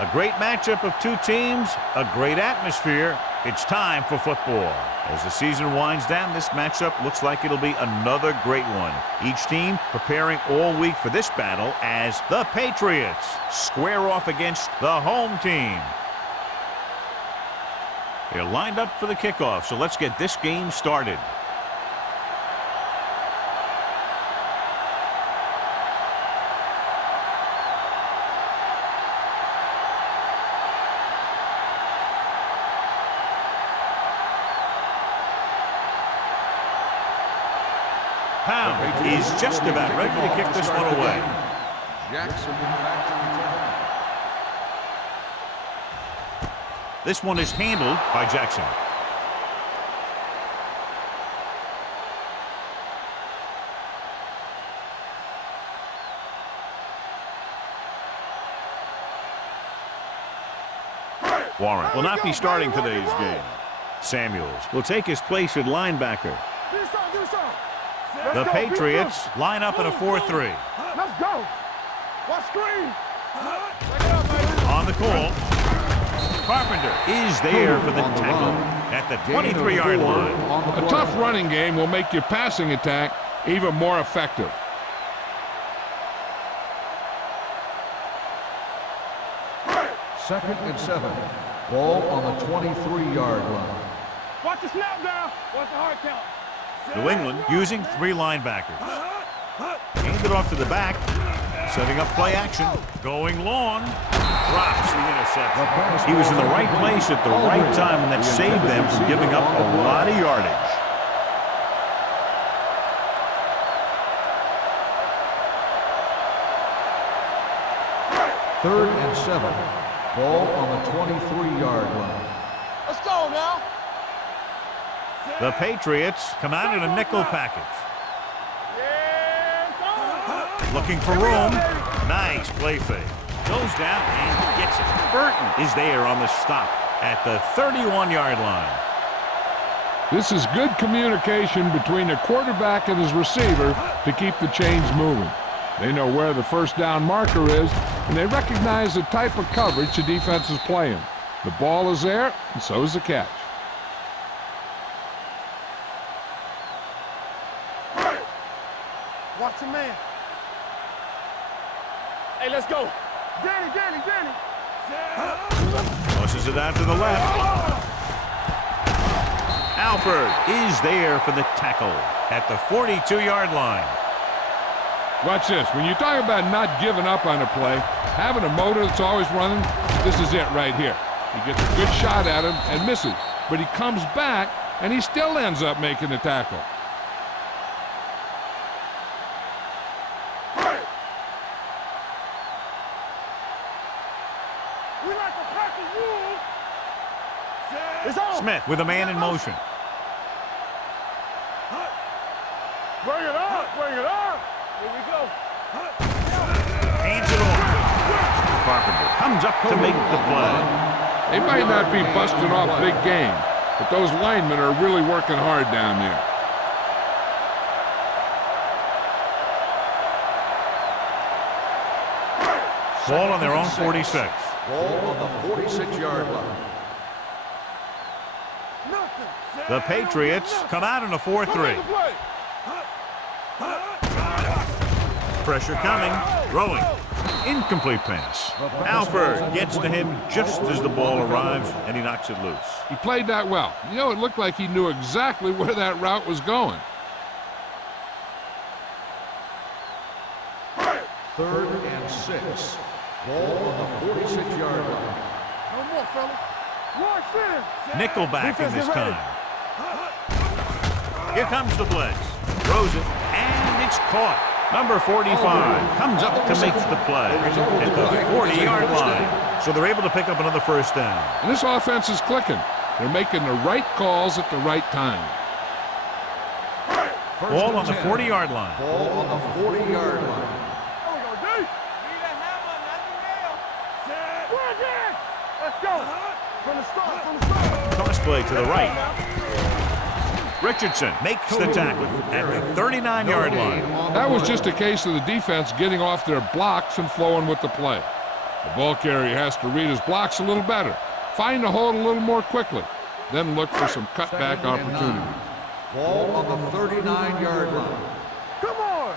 A great matchup of two teams, a great atmosphere. It's time for football. As the season winds down, this matchup looks like it'll be another great one. Each team preparing all week for this battle as the Patriots square off against the home team. They're lined up for the kickoff, so let's get this game started. Pound is just about ready to kick this one away. Jackson back to return. This one is handled by Jackson. Warren will not be starting today's game. Samuels will take his place at linebacker. The Patriots line up in a 4-3. Let's go. What screen? On the call, Carpenter is there for the tackle at the 23-yard line. A tough running game will make your passing attack even more effective. Second and 7. Ball on the 23-yard line. Watch the snap down. Watch the hard count. New England using 3 linebackers. Hand it off to the back. Setting up play action. Going long. Drops the interception. He was in the right place at the right time, and that saved them from giving up a lot of yardage. Third and 7. Ball on the 23-yard line. Let's go now. The Patriots come out in a nickel package. Looking for room. Nice play fake. Goes down and gets it. Burton is there on the stop at the 31-yard line. This is good communication between the quarterback and his receiver to keep the chains moving. They know where the first down marker is, and they recognize the type of coverage the defense is playing. The ball is there, and so is the catch. Watch the man. Hey, let's go. Danny. Tosses it out to the left. Alford is there for the tackle at the 42-yard line. Watch this. When you talk about not giving up on a play, having a motor that's always running, this is it right here. He gets a good shot at him and misses, but he comes back, and he still ends up making the tackle. Smith with a man in motion. Bring it up. Here we go. Hands it off. Carpenter comes up to make the play. They might not be busting off big game, but those linemen are really working hard down there. Ball on their own 46. Ball on the 46-yard line. The Patriots come out in a 4-3. Pressure coming. Throwing. Incomplete pass. Alford gets to him just as the ball arrives, and he knocks it loose. He played that well. You know, it looked like he knew exactly where that route was going. Third and 6. Ball on the 46-yard line. No more, fella. Watch this. Nickelback in this time. Here comes the blitz. Throws it, and it's caught. Number 45 comes up to make the play at the 40-yard line. So they're able to pick up another first down. And this offense is clicking. They're making the right calls at the right time. Ball on the 40-yard line. Ball on the 40-yard line. Let's go. From the start. Toss play to the right. Richardson makes the tackle at the 39-yard line. That was just a case of the defense getting off their blocks and flowing with the play. The ball carrier has to read his blocks a little better, find the hole a little more quickly, then look for some cutback opportunities. Ball on the 39-yard line. Come on.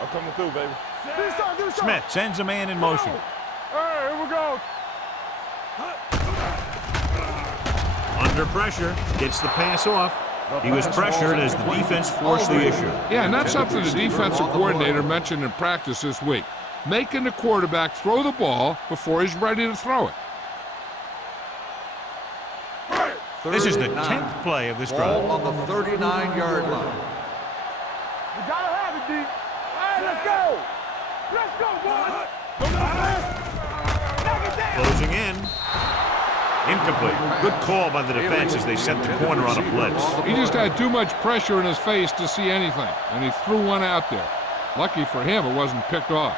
I'm coming through, baby. Do something. Smith sends a man in motion. Hey, here we go. Under pressure, gets the pass off. He was pressured as the defense forced the issue. Yeah, and that's something the defensive coordinator mentioned in practice this week. Making the quarterback throw the ball before he's ready to throw it. This is the 10th play of this drive. Ball on the 39-yard line. You gotta have it, D. All right, let's go. Let's go, boys. Knock it down. Closing in. Incomplete. Good call by the defense as they sent the corner on a blitz. He just had too much pressure in his face to see anything, and he threw one out there. Lucky for him, it wasn't picked off.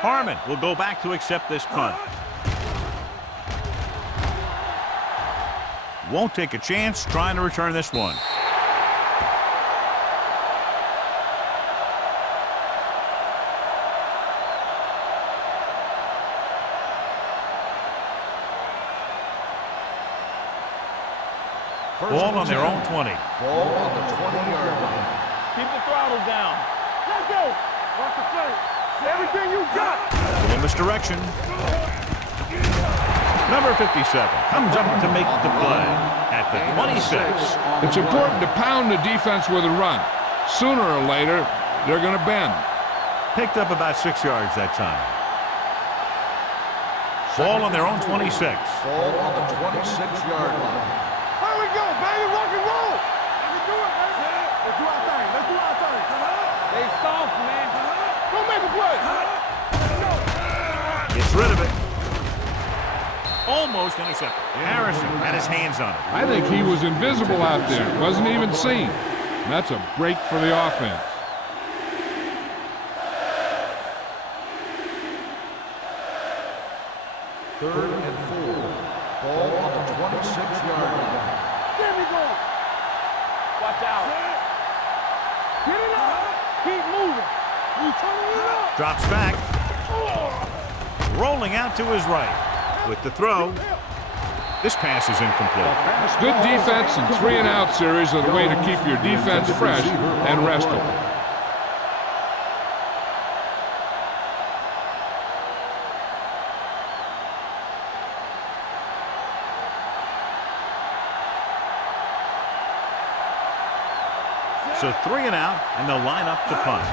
Harmon will go back to accept this punt. Won't take a chance trying to return this one. Ball on their own 20. Ball on the 20-yard line. Keep the throttle down. Let's go. Watch the play. Everything you got. In misdirection. Number 57 comes up to make the play at the 26. It's important to pound the defense with a run. Sooner or later, they're going to bend. Picked up about 6 yards that time. Ball on their own 26. Ball on the 26-yard line. Here we go, baby. Rock and roll. Let's do it, baby. Let's do our thing. Let's do our thing. They soft, man. Go make a play. Gets rid of it. Almost intercepted. Harrison had his hands on it. I think he was invisible out there. Wasn't even seen. And that's a break for the offense. Third and 4. Ball on the 26-yard line. There we go. Watch out. Get it up. Keep moving. You turning it up. Drops back. Rolling out to his right. With the throw. This pass is incomplete. Good defense and 3-and-out series are the way to keep your defense fresh and restful. So 3-and-out, and they'll line up to punt.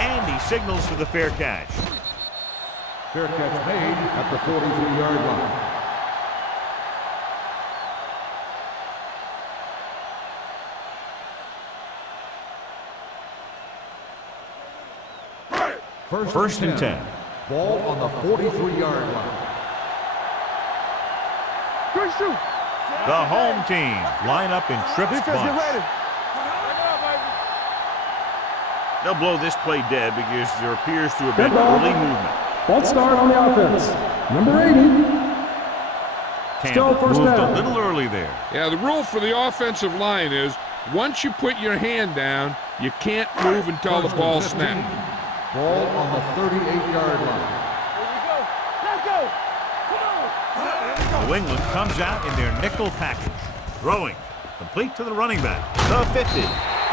And he signals for the fair catch. Fair catch made at the 43-yard line. First and 10. Ball on the 43-yard line. Good shoot. The home team line up in trips Defense, get bunch. ready. They'll blow this play dead because there appears to have been early movement. False start on the offense. Number 80. Campbell first moved down. a little early there. Yeah, the rule for the offensive line is once you put your hand down, you can't move until the ball snaps. Ball on the 38-yard line. Here we go. Let's go. Come on. New England comes out in their nickel package. Throwing. Complete to the running back. The 50.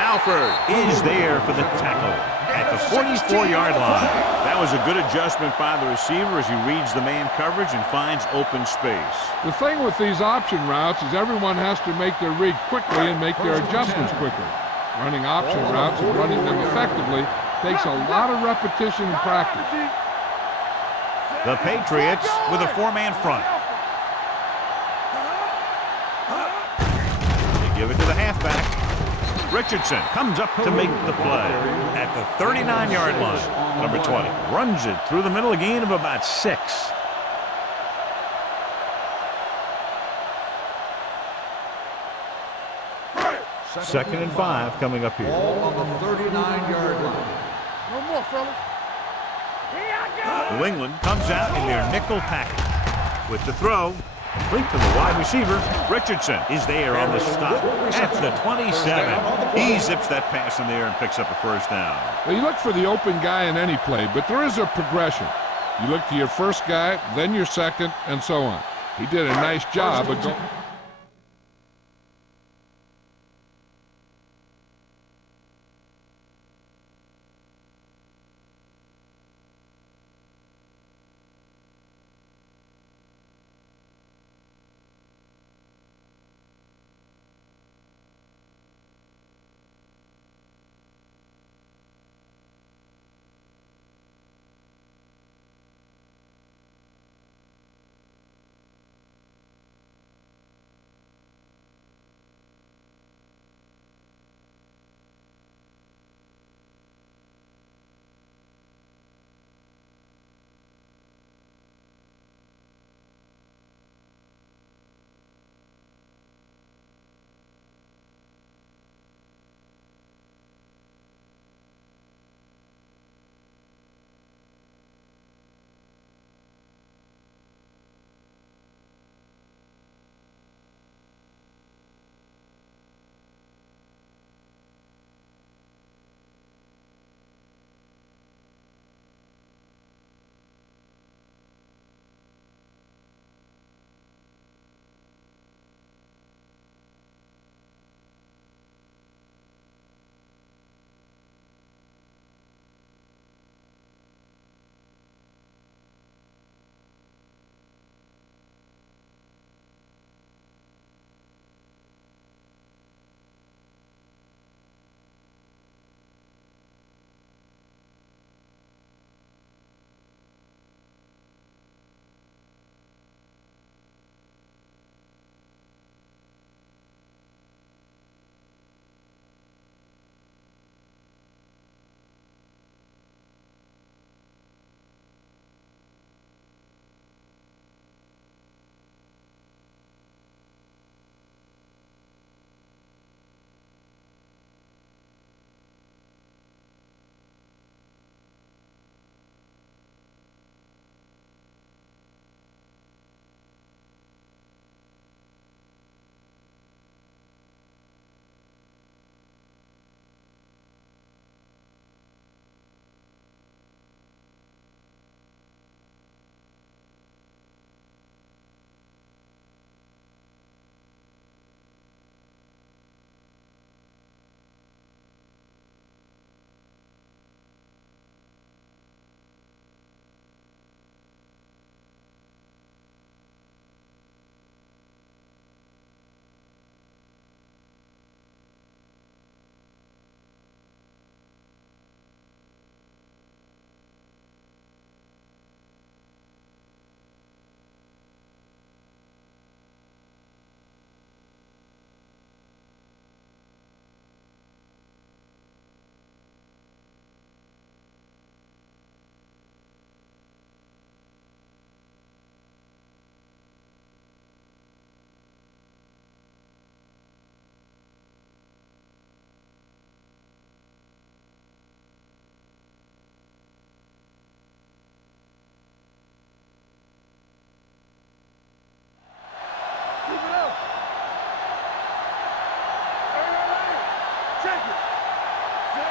Alford is there for the tackle at the 44-yard line. That was a good adjustment by the receiver as he reads the man coverage and finds open space. The thing with these option routes is everyone has to make their read quickly and make their adjustments quickly. Running option routes and running them effectively takes a lot of repetition and practice. The Patriots with a 4-man front. They give it to the halfback. Richardson comes up to make the play at the 39-yard line. Number 20 runs it through the middle, a gain of about 6. Second and 5 coming up here. Ball on the 39-yard line. No more, fellas. Here I go. New England comes out in their nickel package with the throw. Complete to the wide receiver. Richardson is there on the stop at the 27. He zips that pass in there and picks up a first down. Well, you look for the open guy in any play, but there is a progression. You look to your first guy, then your second, and so on. He did a nice job of going.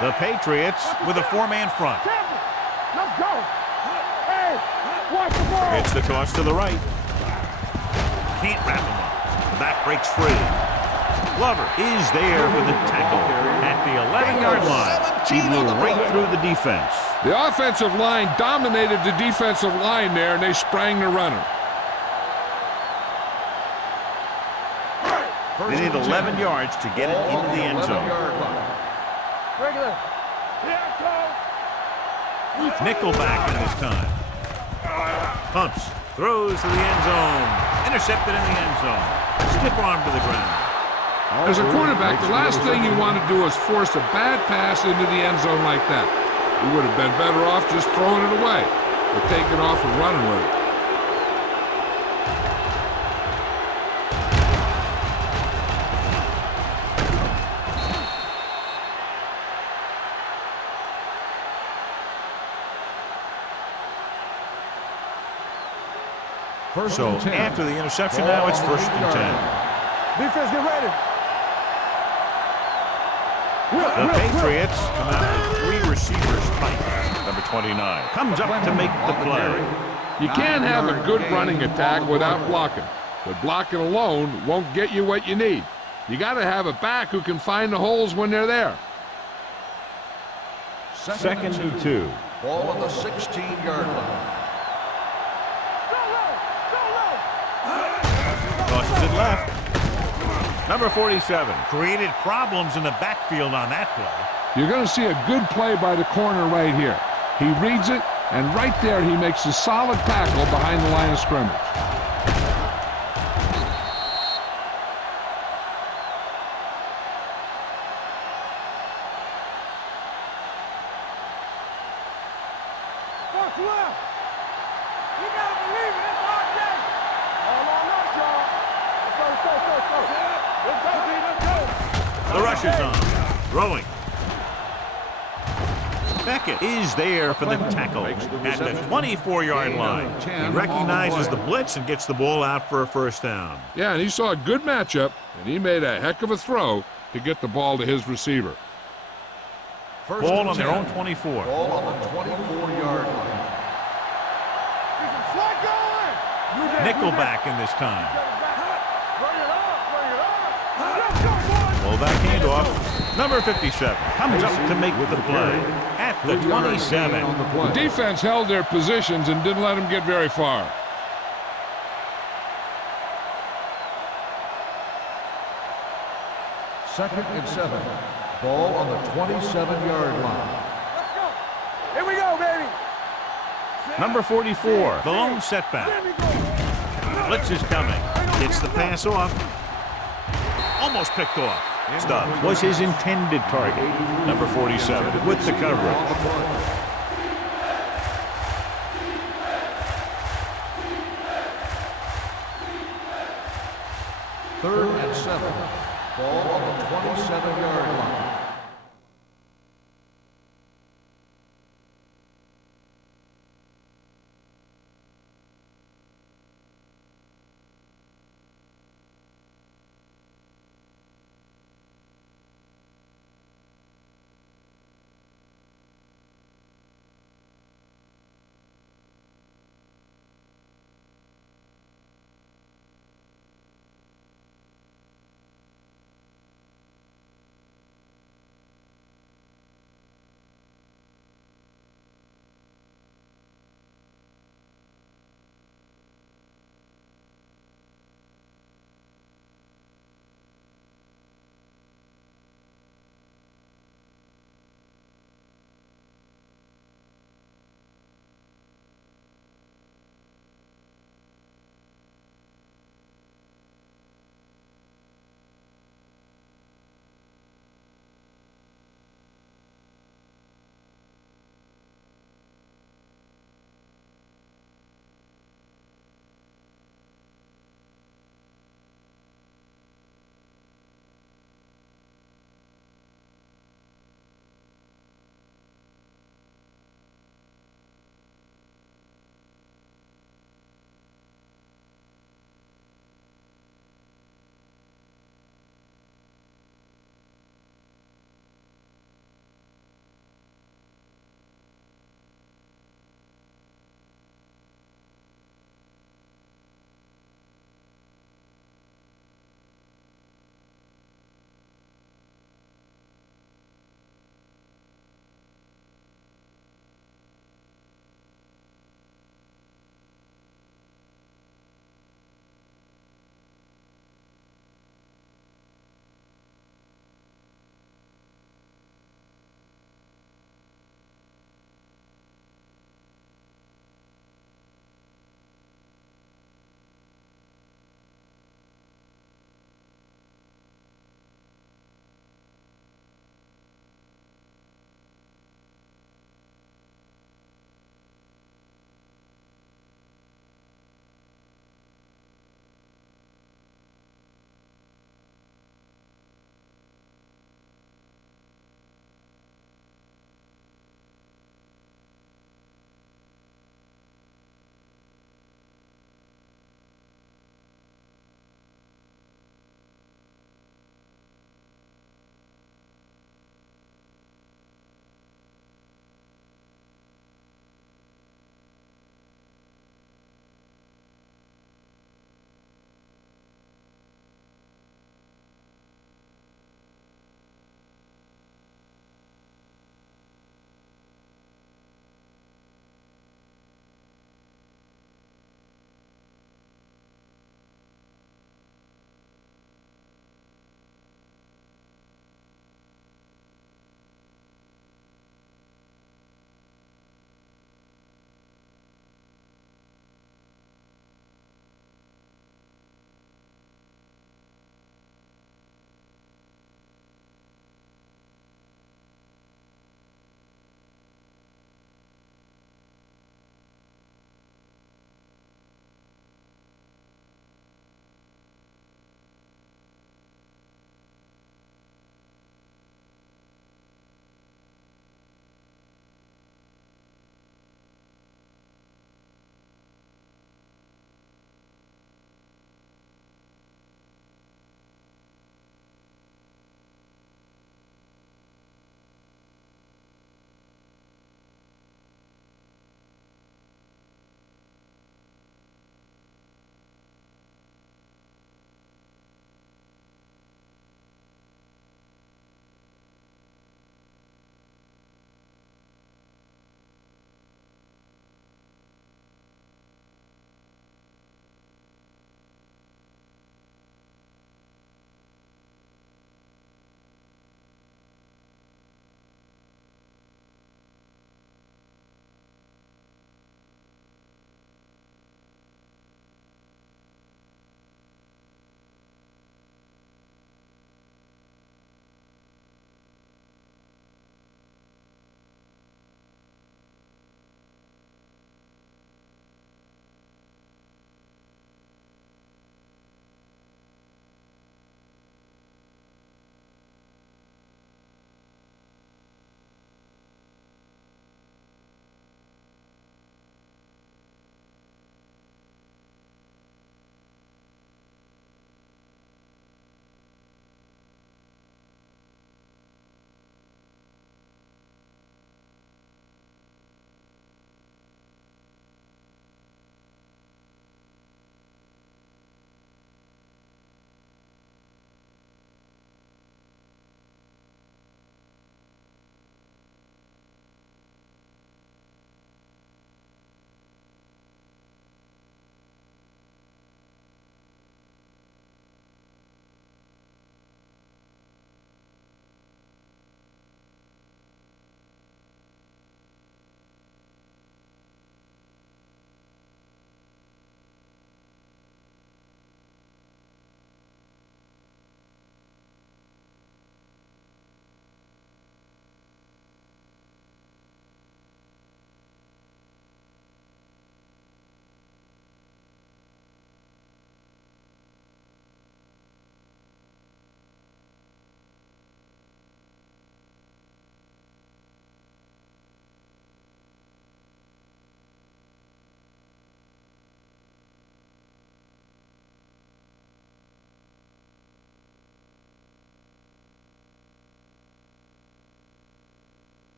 The Patriots with a four-man front. Let's go. Hey, watch the ball. It's the toss to the right. Can't wrap him up. The back breaks free. Glover is there for the tackle at the 11-yard line. He blew right through the defense. The offensive line dominated the defensive line there, and they sprang the runner. They need 11 yards to get it into the end zone. Regular. Nickelback in this time. Pumps. Throws to the end zone. Intercepted in the end zone. Stiff arm to the ground. As a quarterback, the last thing you want to do is force a bad pass into the end zone like that. You would have been better off just throwing it away or taking off and running with it. First So and 10. after the interception, Ball now it's on the first and 8-yard 10. line. Defense, get ready. The Patriots come out with 3 receivers tight. Number 29 comes up to make the play. You can't have a 9-yard good gain running on attack the without play. blocking. But blocking alone won't get you what you need. You got to have a back who can find the holes when they're there. Second and 2. Ball on the 16-yard line. Tosses it left. Number 47 created problems in the backfield on that play. You're going to see a good play by the corner right here. He reads it, and right there he makes a solid tackle behind the line of scrimmage. What's left? You gotta believe it. It's our day. All on us, y'all. Let's go. Let's go, D. Let's go. The rush is on. Throwing. Beckett is there for the tackle at the 24-yard line. He recognizes the blitz and gets the ball out for a first down. Yeah, and he saw a good matchup, and he made a heck of a throw to get the ball to his receiver. First Ball and on their 10. own 24. Ball on the 24-yard line. Get some slack going. Nickelback in this time. Bring it up. Let's go, boys. Well, that handoff. Number 57 comes up to make the play at the 27. The defense held their positions and didn't let him get very far. Second and 7. Ball on the 27-yard line. Let's go. Here we go, baby. Number 44, the lone setback. There we go. Blitz is coming. Gets the pass off. Almost picked off. Stubbs was his intended target. Number 47 with the coverage. Third and 7. Ball on the 27-yard line.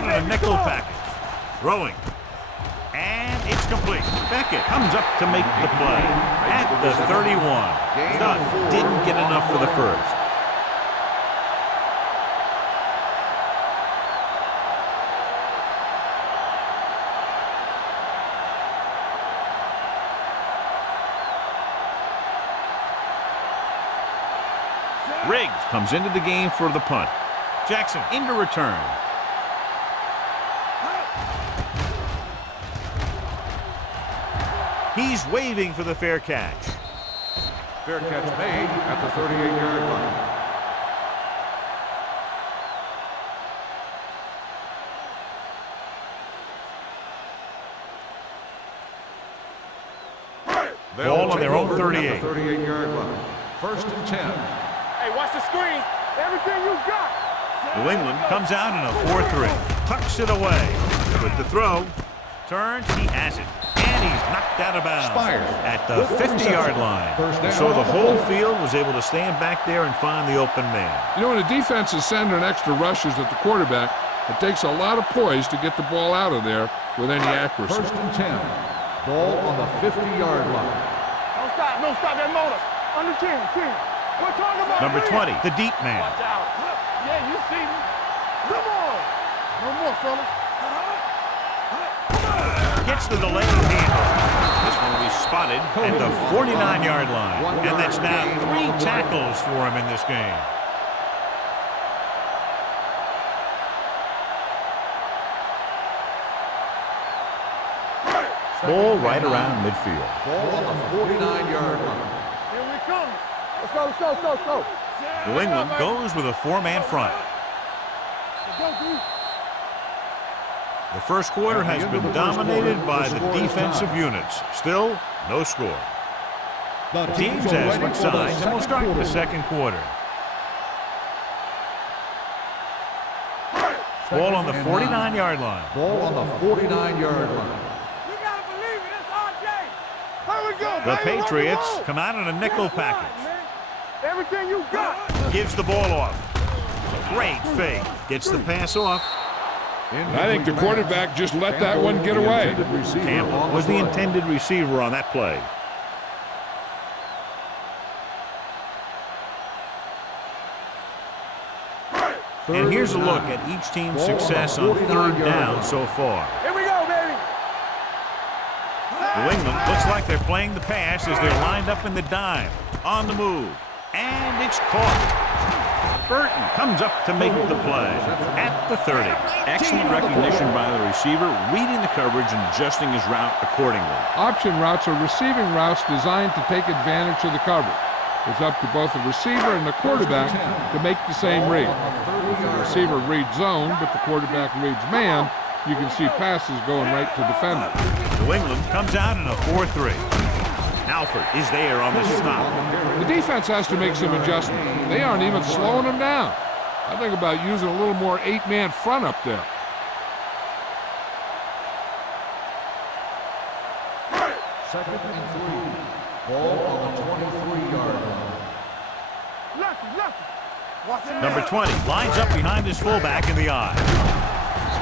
out in a nickel package. Throwing. And it's complete. Beckett comes up to make the play at the 31. Dunn didn't get enough for the first. Riggs comes into the game for the punt. Jackson into return. He's waving for the fair catch. Fair catch made at the 38-yard line. Ball on their own 38. 38-yard line. First and 10. Hey, watch the screen. Everything you got. New England comes out in a 4-3. Tucks it away. With the throw. Turns. He has it. And he's knocked out of bounds at the 50-yard line. So the whole field was able to stand back there and find the open man. You know, when a defense is sending extra rushers at the quarterback, it takes a lot of poise to get the ball out of there with any accuracy. First and 10. Ball on the 50-yard line. Don't stop. Don't stop that motor. Under 10. We're talking about Number 20, the deep man. Watch out. Yeah, you see me. Come on. No more, fellas. Gets the delayed handle. This one will be spotted at the 49-yard line. And that's now 3 tackles for him in this game. Ball right around midfield. Ball on the 49-yard line. Here we come. Let's go. New England goes with a 4-man front. Let's go, D. The first quarter has been dominated by the defensive units. Still, no score. The teams have switched sides, and we'll start the second quarter. Ball on the 49-yard line. Ball on the 49-yard line. You gotta believe it. It's RJ. Here we go, The baby. Patriots Roll. come out in a nickel Guess what, package. man? Everything you got. Gives the ball off. Great fake. Gets the pass off. I think the quarterback just let that one get away. Campbell was the intended receiver on that play. And here's a look at each team's success on third down so far. Here we go, baby. New England looks like they're playing the pass as they're lined up in the dime. On the move. And it's caught. Burton comes up to make the play at the 30. Excellent recognition by the receiver, reading the coverage and adjusting his route accordingly. Option routes are receiving routes designed to take advantage of the coverage. It's up to both the receiver and the quarterback to make the same read. If the receiver reads zone, but the quarterback reads man, you can see passes going right to defenders. New England comes out in a 4-3. Alford is there on the stop. The defense has to make some adjustments. They aren't even slowing them down. I think about using a little more 8-man front up there. Second and 3. Ball on the 23-yard line. Lucky. Watch it. Number 20 lines up behind his fullback in the eye.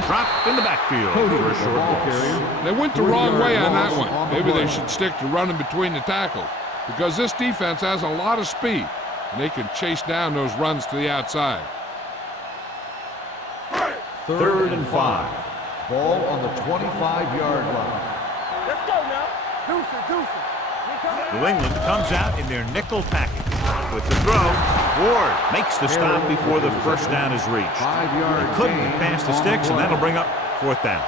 Dropped in the backfield for a short loss. They went the wrong way on that one. Maybe they should stick to running between the tackles, because this defense has a lot of speed, and they can chase down those runs to the outside. Third and 5. Ball on the 25-yard line. Let's go now. Deuce it. New England comes out in their nickel package. With the throw, Ward makes the stop before the first down is reached. 5-yard They couldn't get past the sticks, and that'll bring up fourth down.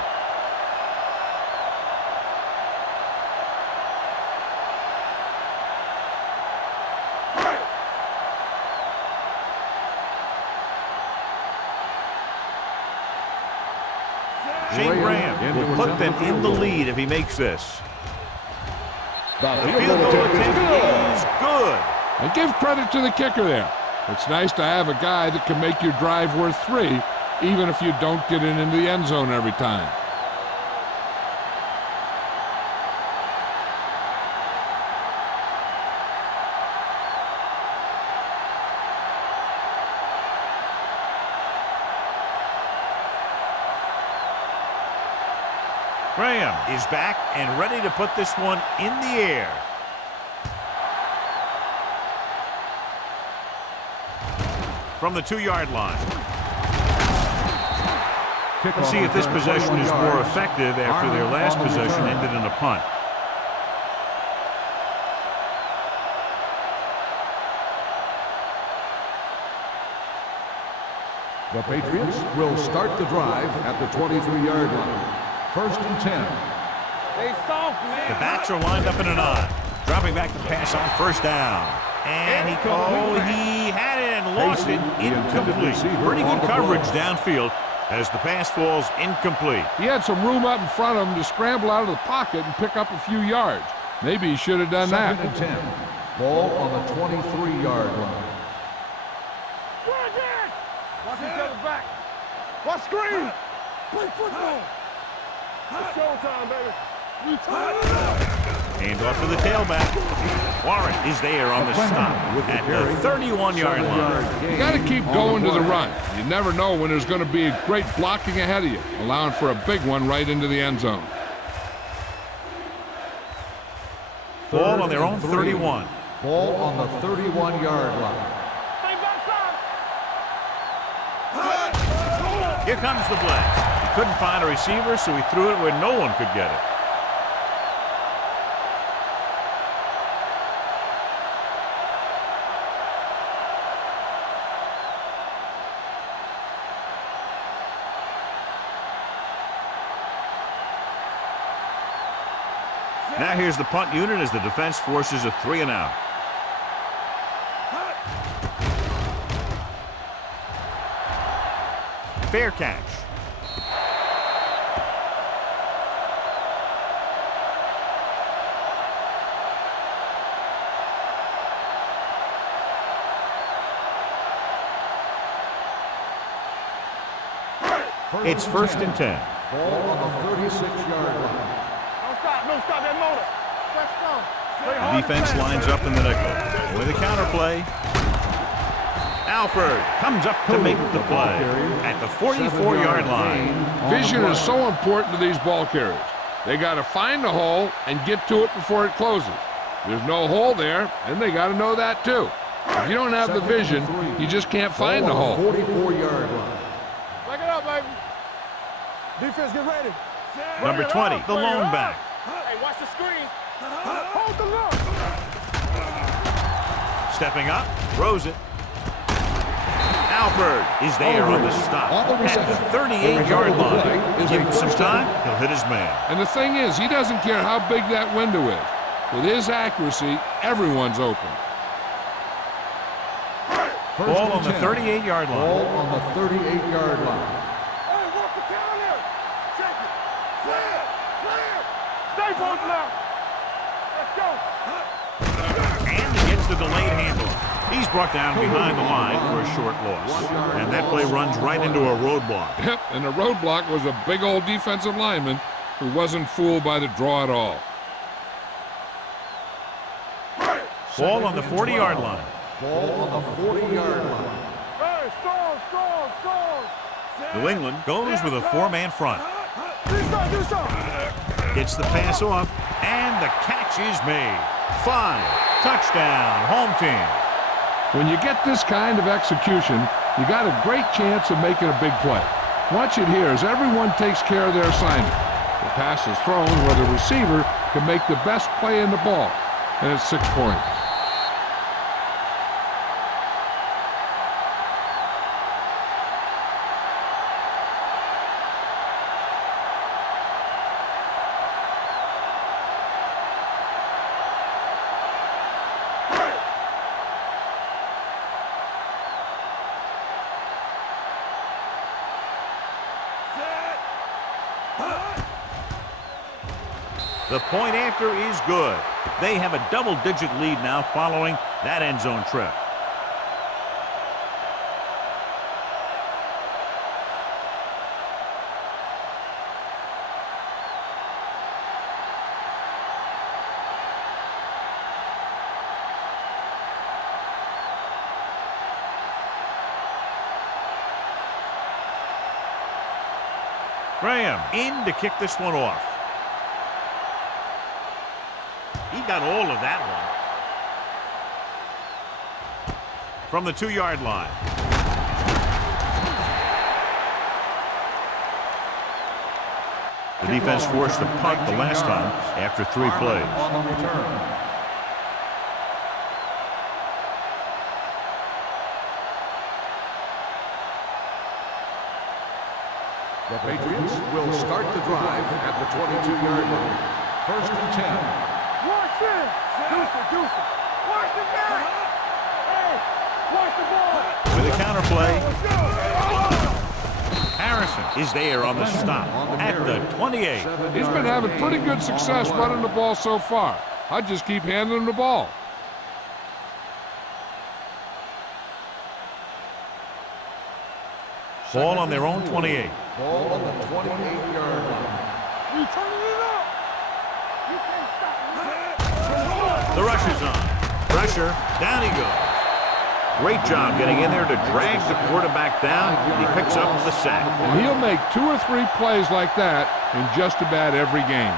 Shane Graham will put them in the lead if he makes this. The field goal attempt is good. And give credit to the kicker there. It's nice to have a guy that can make your drive worth 3, even if you don't get it into the end zone every time. Graham is back and ready to put this one in the air. From the 2-yard line. Let's see if this possession is more effective after their last possession ended in a punt. The Patriots will start the drive at the 23-yard line. 1st and 10. They soft, man. The backs are lined up in an I. Dropping back to pass on 1st down. And he had it and lost it. Incomplete. Pretty good coverage downfield as the pass falls incomplete. He had some room up in front of him to scramble out of the pocket and pick up a few yards. Maybe he should have done that. 2nd and 10. Ball on the 23-yard line. Watch each other back. Watch screen. Play football. It's showtime, baby. Hand off to the tailback. Warren is there on the stop at the 31-yard line. You got to keep going to the run. You never know when there's going to be a great blocking ahead of you, allowing for a big one right into the end zone. Ball on their own 31. Ball on the 31-yard line. Here comes the blitz. He couldn't find a receiver, so he threw it where no one could get it. Now here's the punt unit as the defense forces a 3-and-out. Fair catch. It's 1st and 10. Ball on the 36-yard line. Don't stop that motor. Let's go. The defense lines up in the nickel. With a counterplay. Alford comes up to make the play at the 44-yard line. Vision is so important to these ball carriers. They got to find the hole and get to it before it closes. There's no hole there, and they got to know that too. If you don't have the vision, you just can't find the hole. 44-yard line. Back it up, baby. Defense, get ready. Number 20, the lone back. Hey, watch the screen. Hold the look. Stepping up, throws it. Alford is there on the stop at the 38-yard line. Give him some time, he'll hit his man. And the thing is, he doesn't care how big that window is. With his accuracy, everyone's open. Ball on the 38-yard line. Ball on the 38-yard line. Hey, walk the down there. Check it. Clear. Clear. Stay both now. Let's go. And he gets the delayed handoff. He's brought down behind the line for a short loss. And that play runs right into a roadblock. Yep, and the roadblock was a big old defensive lineman who wasn't fooled by the draw at all. Ball on the 40-yard line. Ball on the 40-yard line. Hey, strong. New England goes with a 4-man front. Do something. Gets the pass off, and the catch is made. 5, touchdown, home team. When you get this kind of execution, you got a great chance of making a big play. Watch it here as everyone takes care of their assignment. The pass is thrown where the receiver can make the best play in the ball, and it's 6 points. The point after is good. They have a double-digit lead now following that end zone trip. Graham in to kick this one off. He got all of that one. From the 2-yard line. The defense forced a punt the last time after 3 plays. On the return. The Patriots will start the drive at the 22-yard line. 1st and 10. Watch it. Deuce it. Watch the back. Hey, watch the ball. With a counterplay. Harrison is there on the stop at the 28. He's been having pretty good success running the ball so far. I'd just keep handing him the ball. Ball on their own 28. Ball on the 28-yard line. You turning it up. You can't stop. The rush is on. Pressure. Down he goes. Great job getting in there to drag the quarterback down, and he picks up the sack. And he'll make 2 or 3 plays like that in just about every game.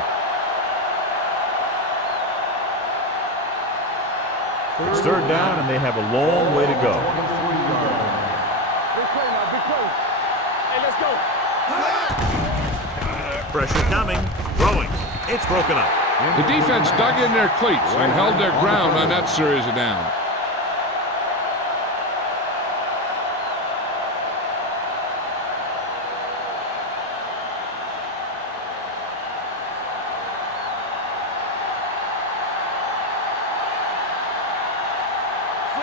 It's 3rd down, and they have a long way to go. Big play now, big play. Hey, let's go. Pressure coming. Throwing. It's broken up. The defense dug in their cleats and held their ground on that series of downs.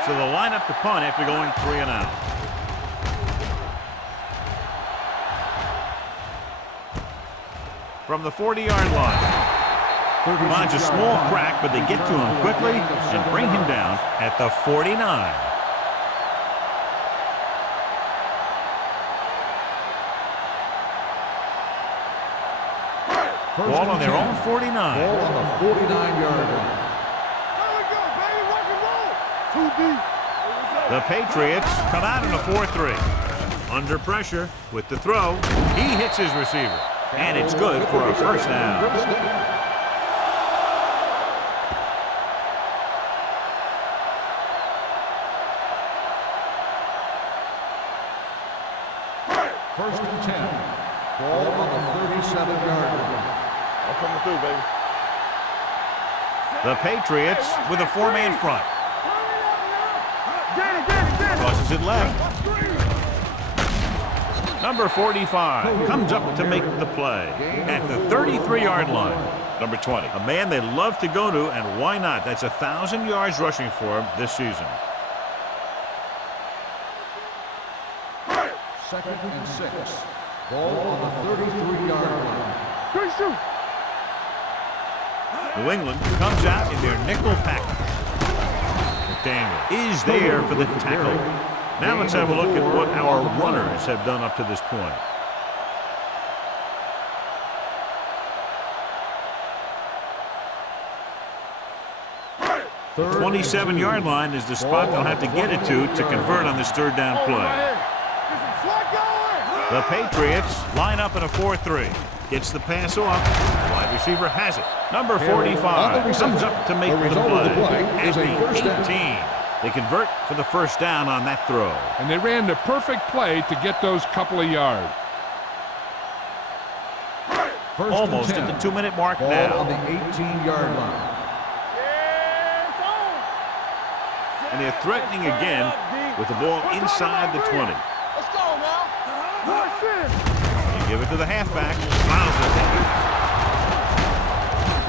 So they'll line up the punt after going 3 and out. From the 40-yard line. Finds a small crack, but they get to him quickly and bring him down at the 49. Ball on their own 49. Ball on the 49-yard line. There we go, baby. Rock and roll. 2 deep. The Patriots come out in a 4-3. Under pressure with the throw. He hits his receiver. And it's good for a 1st down. First and 10. Ball on the 37-yard line. I'm coming through, baby. The Patriots with a 4-man front. Crosses it left. Number 45 comes up to make the play at the 33-yard line. Number 20, a man they love to go to, and why not? That's 1,000 yards rushing for him this season. 2nd and 6. Ball on the 33-yard line. Good shoot. New England comes out in their nickel package. McDaniel is there for the tackle. Now let's have a look at what our runners have done up to this point. 27-yard line is the spot they'll have to get it to convert on this 3rd down play. The Patriots line up in a 4-3. Gets the pass off. The wide receiver has it. Number 45 comes up to make the play at the 18. They convert for the 1st down on that throw. And they ran the perfect play to get those couple of yards. Almost at the 2-minute mark Ball now. on the 18-yard line. And they're threatening again with the ball inside the 20. Let's go now. You give it to the halfback. Fouls it.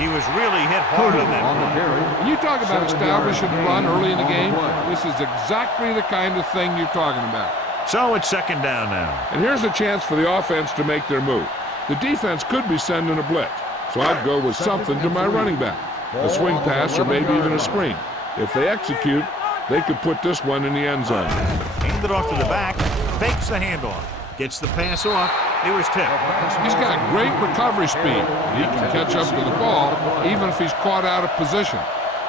He was really hit hard on that On the one. carry. When you talk about establishing the run early in the game, this is exactly the kind of thing you're talking about. So it's 2nd down now. And here's a chance for the offense to make their move. The defense could be sending a blitz, so I'd go with something to my running back. A swing pass or maybe even a screen. If they execute, they could put this one in the end zone. Hand it off to the back. Fakes the handoff. Gets the pass off. It was tipped. He's got great recovery speed. He can catch up to the ball even if he's caught out of position.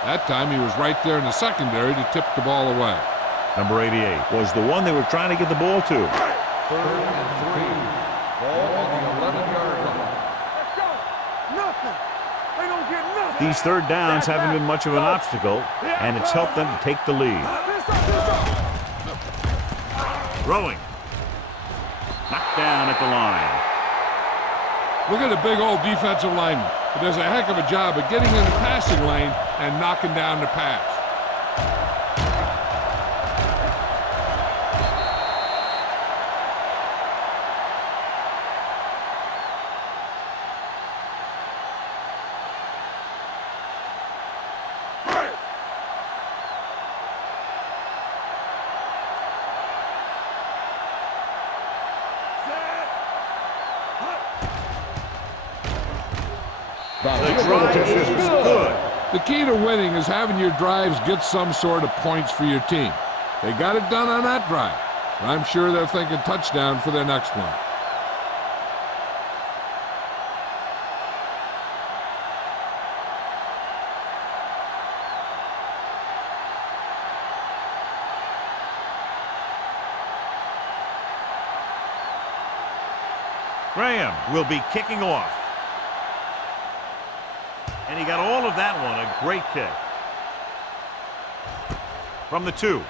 That time he was right there in the secondary to tip the ball away. Number 88 was the one they were trying to get the ball to. 3rd and 3. Ball on the 11-yard line. Let's go. Nothing. They don't get nothing. These third downs haven't been much of an obstacle, and it's helped them to take the lead. Throwing. Knocked down at the line. Look at the big old defensive lineman. He does a heck of a job of getting in the passing lane and knocking down the pass. The drive is good. The key to winning is having your drives get some sort of points for your team. They got it done on that drive. But I'm sure they're thinking touchdown for their next one. Graham will be kicking off. And he got all of that one. A great kick. From the 2.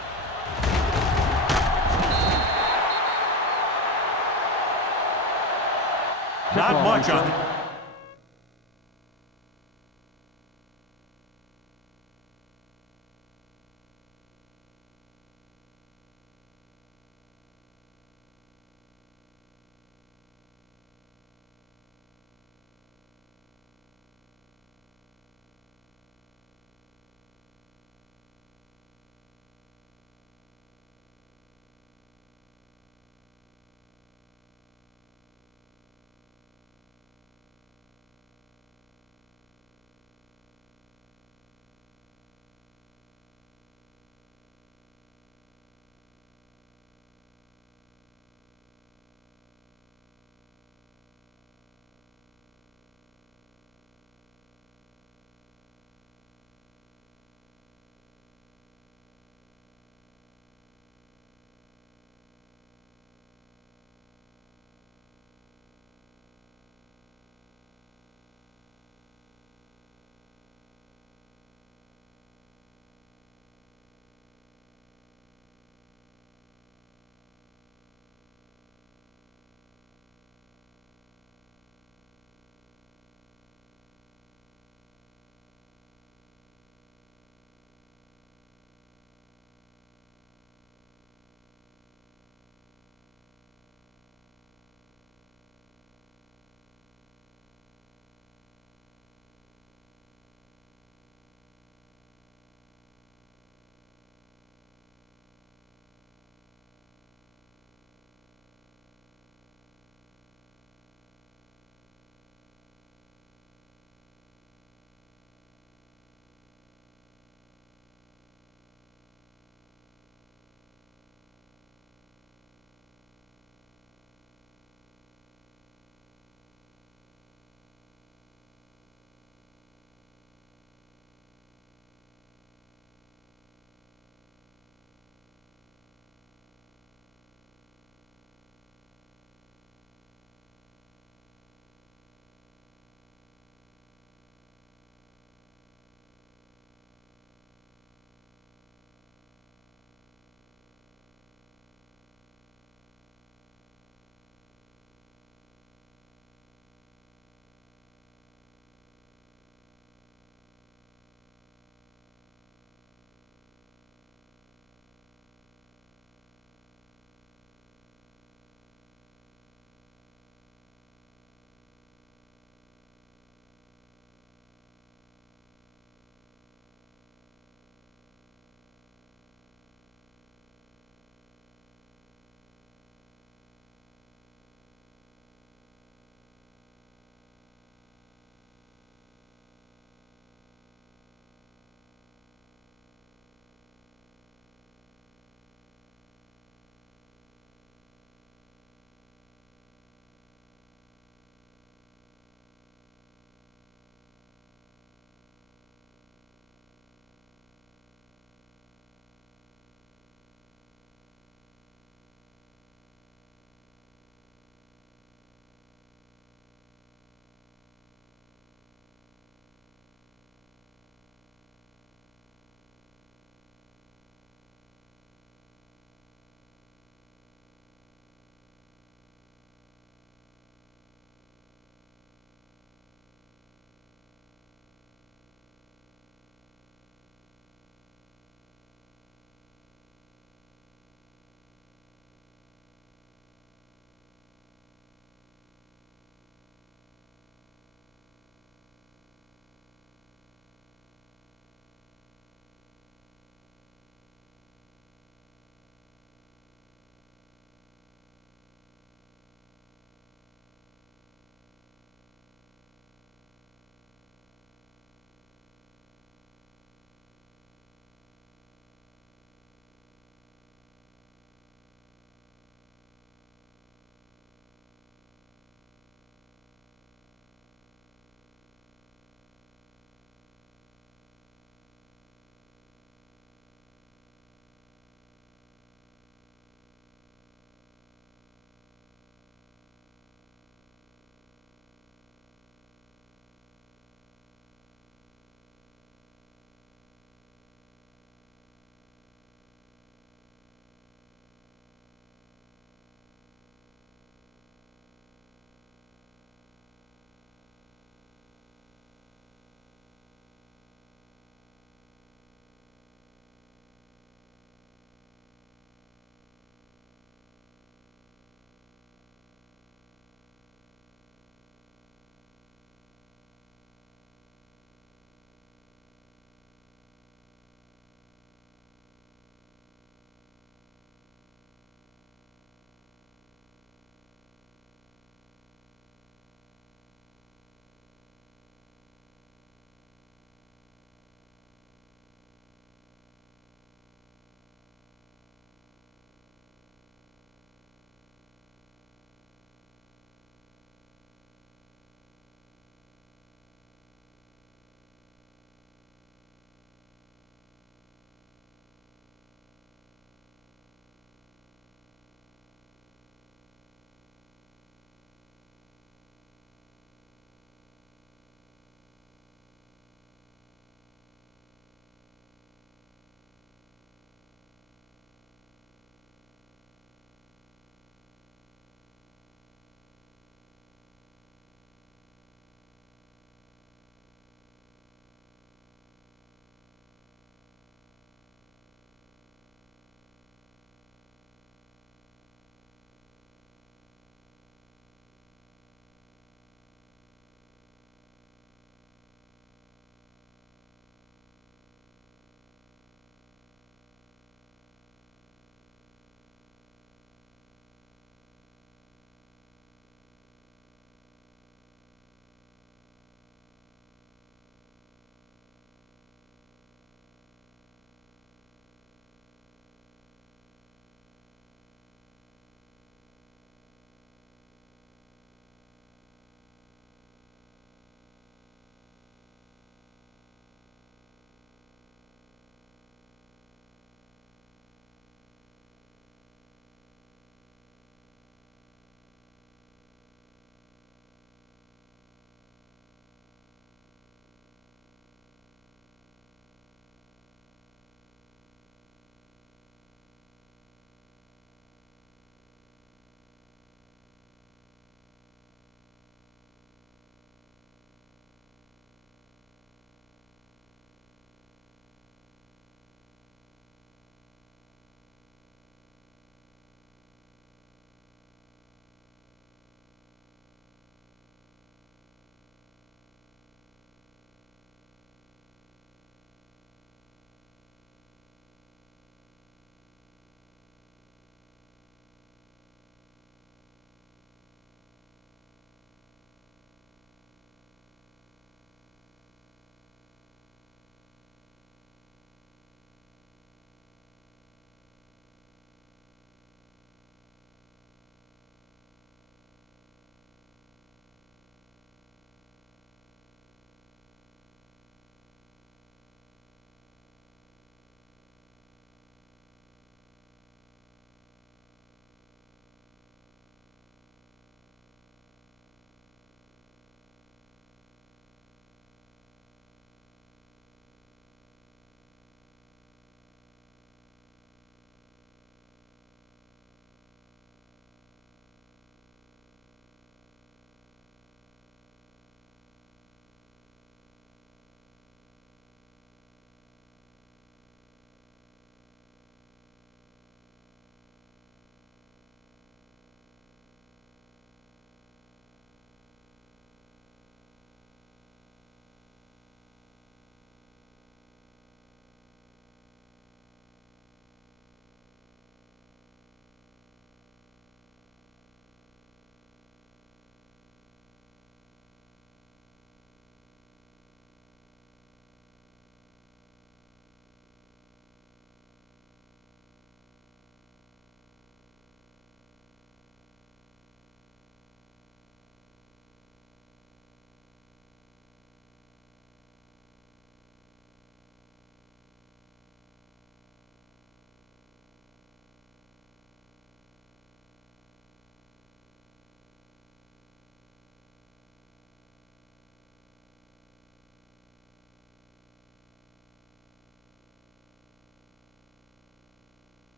Not much on it.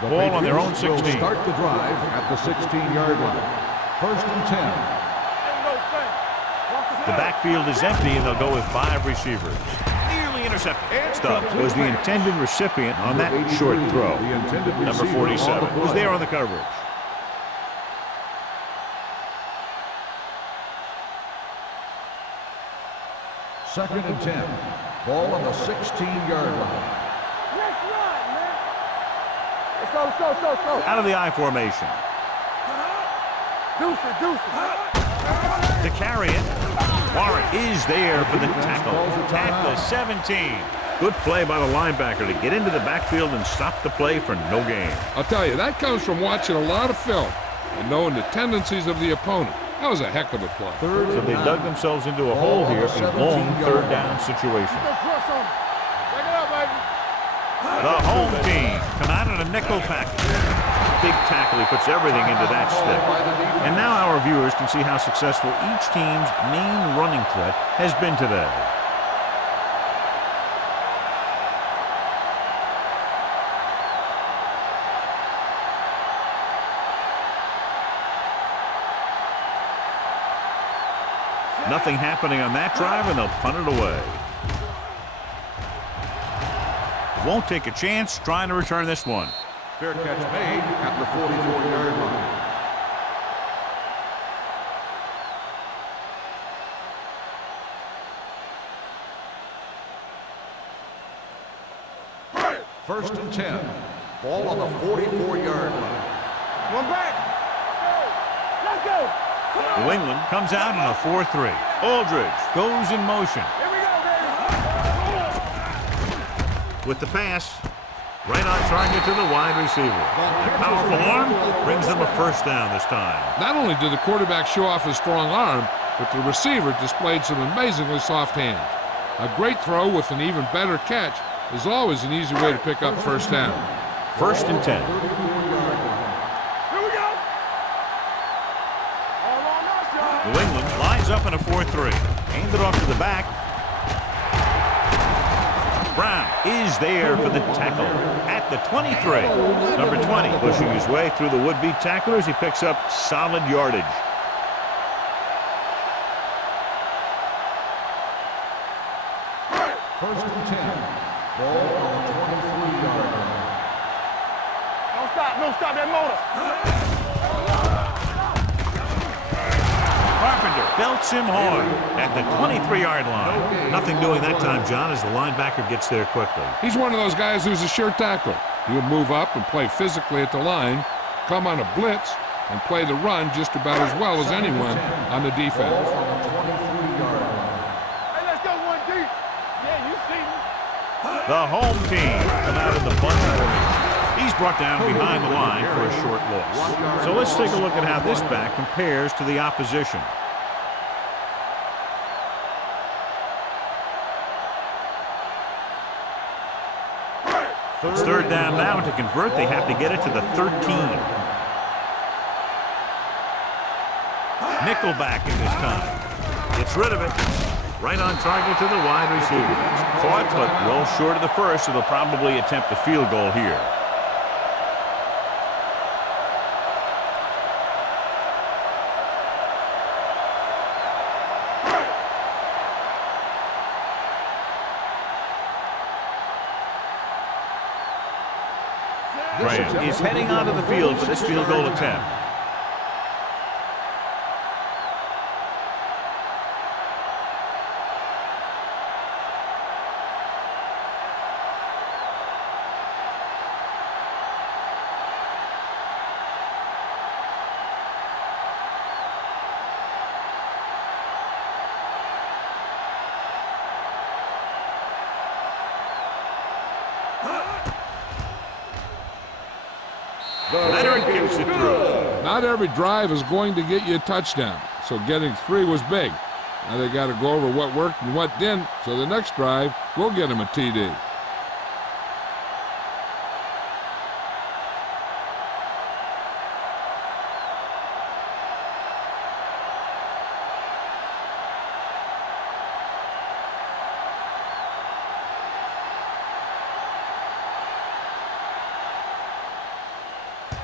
The Ball on their own Patriots will 16. start the drive at the 16-yard line. First and 10. Ain't no thing. Walk The backfield is empty, and they'll go with 5 receivers. Nearly intercepted. Stubbs was the intended recipient on that short throw. The intended Number receiver on the 47 was play. there on the coverage. Second and 10. Ball on the 16-yard line. Let's run, man. Let's go, let's go, let's go, let's go. Out of the I formation. Deuce it, deuce it. To carry it. Warren is there for the tackle at the 17. Good play by the linebacker to get into the backfield and stop the play for no gain. I'll tell you, that comes from watching a lot of film and knowing the tendencies of the opponent. That was a heck of a play. So they dug themselves into a hole here in a long third down situation. Go crush on him. Back it up, baby. The home team come out in a nickel package. Big tackle. He puts everything into that stick. And now our viewers can see how successful each team's main running threat has been today. Nothing happening on that drive, and they'll punt it away. Won't take a chance trying to return this one. Fair catch made at the 44-yard line. First and 10. Ball on the 44-yard line. One back. Let's go. Come on. New England comes out in a 4-3. Aldridge goes in motion Here we go, baby. with the pass. Right on target to the wide receiver. A powerful arm brings them a first down this time. Not only did the quarterback show off his strong arm, but the receiver displayed some amazingly soft hands. A great throw with an even better catch is always an easy way to pick up first down. First and 10. Here we go. All on us, y'all. New England lines up in a 4-3. Hand it off to the back. Brown is there for the tackle at the 23. Number 20 pushing his way through the would-be tacklers. He picks up solid yardage. First and 10. Ball on the 23-yard line. Don't stop that motor. Carpenter belts him hard at the 23-yard line. Nothing doing that time, John, as the linebacker gets there quickly. He's one of those guys who's a sure tackler. He'll move up and play physically at the line, come on a blitz, and play the run just about as well as anyone on the defense. Ball on the 23-yard line. Hey, let's go one deep. Yeah, you see me. The home team come out in the bunch formation. He's brought down behind the line for a short loss. So let's take a look at how this back compares to the opposition. It's third down now, and to convert, they have to get it to the 13. Nickelback in this time. Gets rid of it. Right on target to the wide receiver. Caught, but well short of the first, so they'll probably attempt a field goal here. Graham is heading onto the field for this field goal attempt. Leonard kicks it through. Not every drive is going to get you a touchdown, so getting 3 was big. Now they got to go over what worked and what didn't, so the next drive will get them a TD.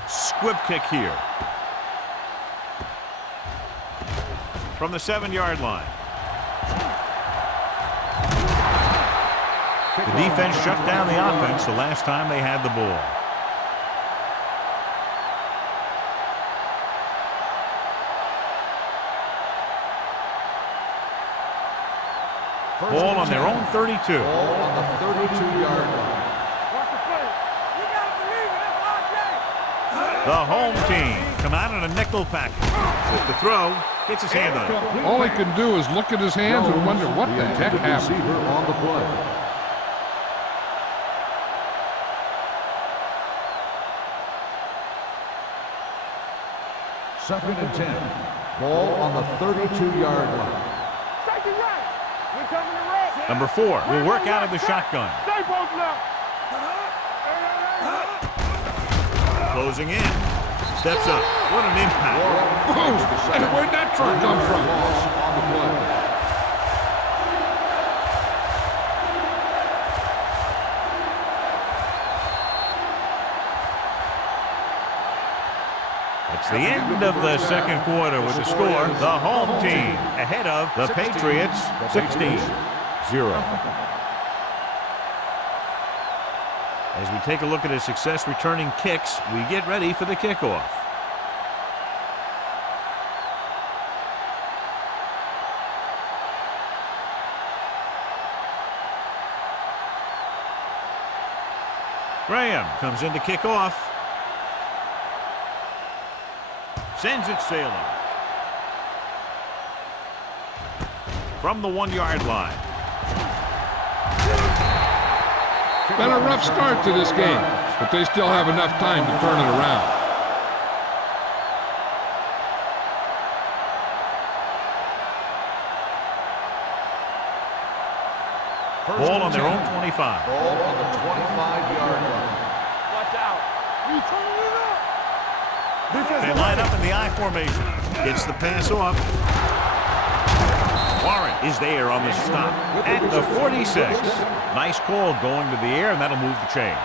Squib kick here. From the 7-yard line. The defense shut down the offense the last time they had the ball. Ball on their own 32. Ball on the 32-yard line. Watch the play. You gotta believe it. That's RJ. The home team come out in a nickel package. With the throw, gets his hand on it. All he can do is look at his hands and wonder what the heck intended happened. receiver on the play. Second and 10. Ball on the 32-yard line. Safety right. We coming to red. Number 4 will work out of the shotgun. Stay both left. Closing in. Steps up. What an impact. Whoa! Hey, where'd that truck come from? Loss on the play. It's the end of the second quarter with the score. The home team ahead of the Patriots 16-0. As we take a look at his success returning kicks, we get ready for the kickoff. Graham comes in to kick off. Sends it sailing. From the 1-yard line. Been a rough start to this game, but they still have enough time to turn it around. Ball on their own 25. Ball on the 25-yard line. Watch out. You turning it up. They line up in the I formation. Gets the pass off. Warren is there on the stop at the 46. Nice call going to the air, and that'll move the chains.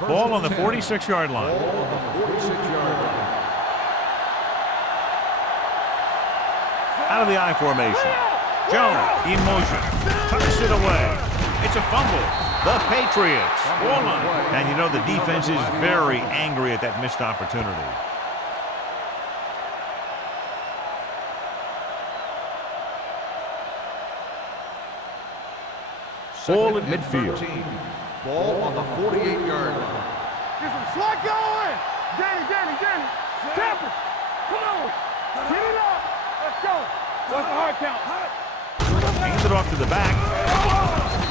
Ball on the 46-yard line. Ball on the 46-yard line. Out of the I formation. Jones in motion. Tucks it away. It's a fumble. The Patriots ball on it. And you know the defense is very angry at that missed opportunity. Ball at midfield. 13. Ball on the 48-yard line. Get some slack going. Danny. Tap it. Come on. Get it up. Let's go. What's the hard count? Hands it off to the back.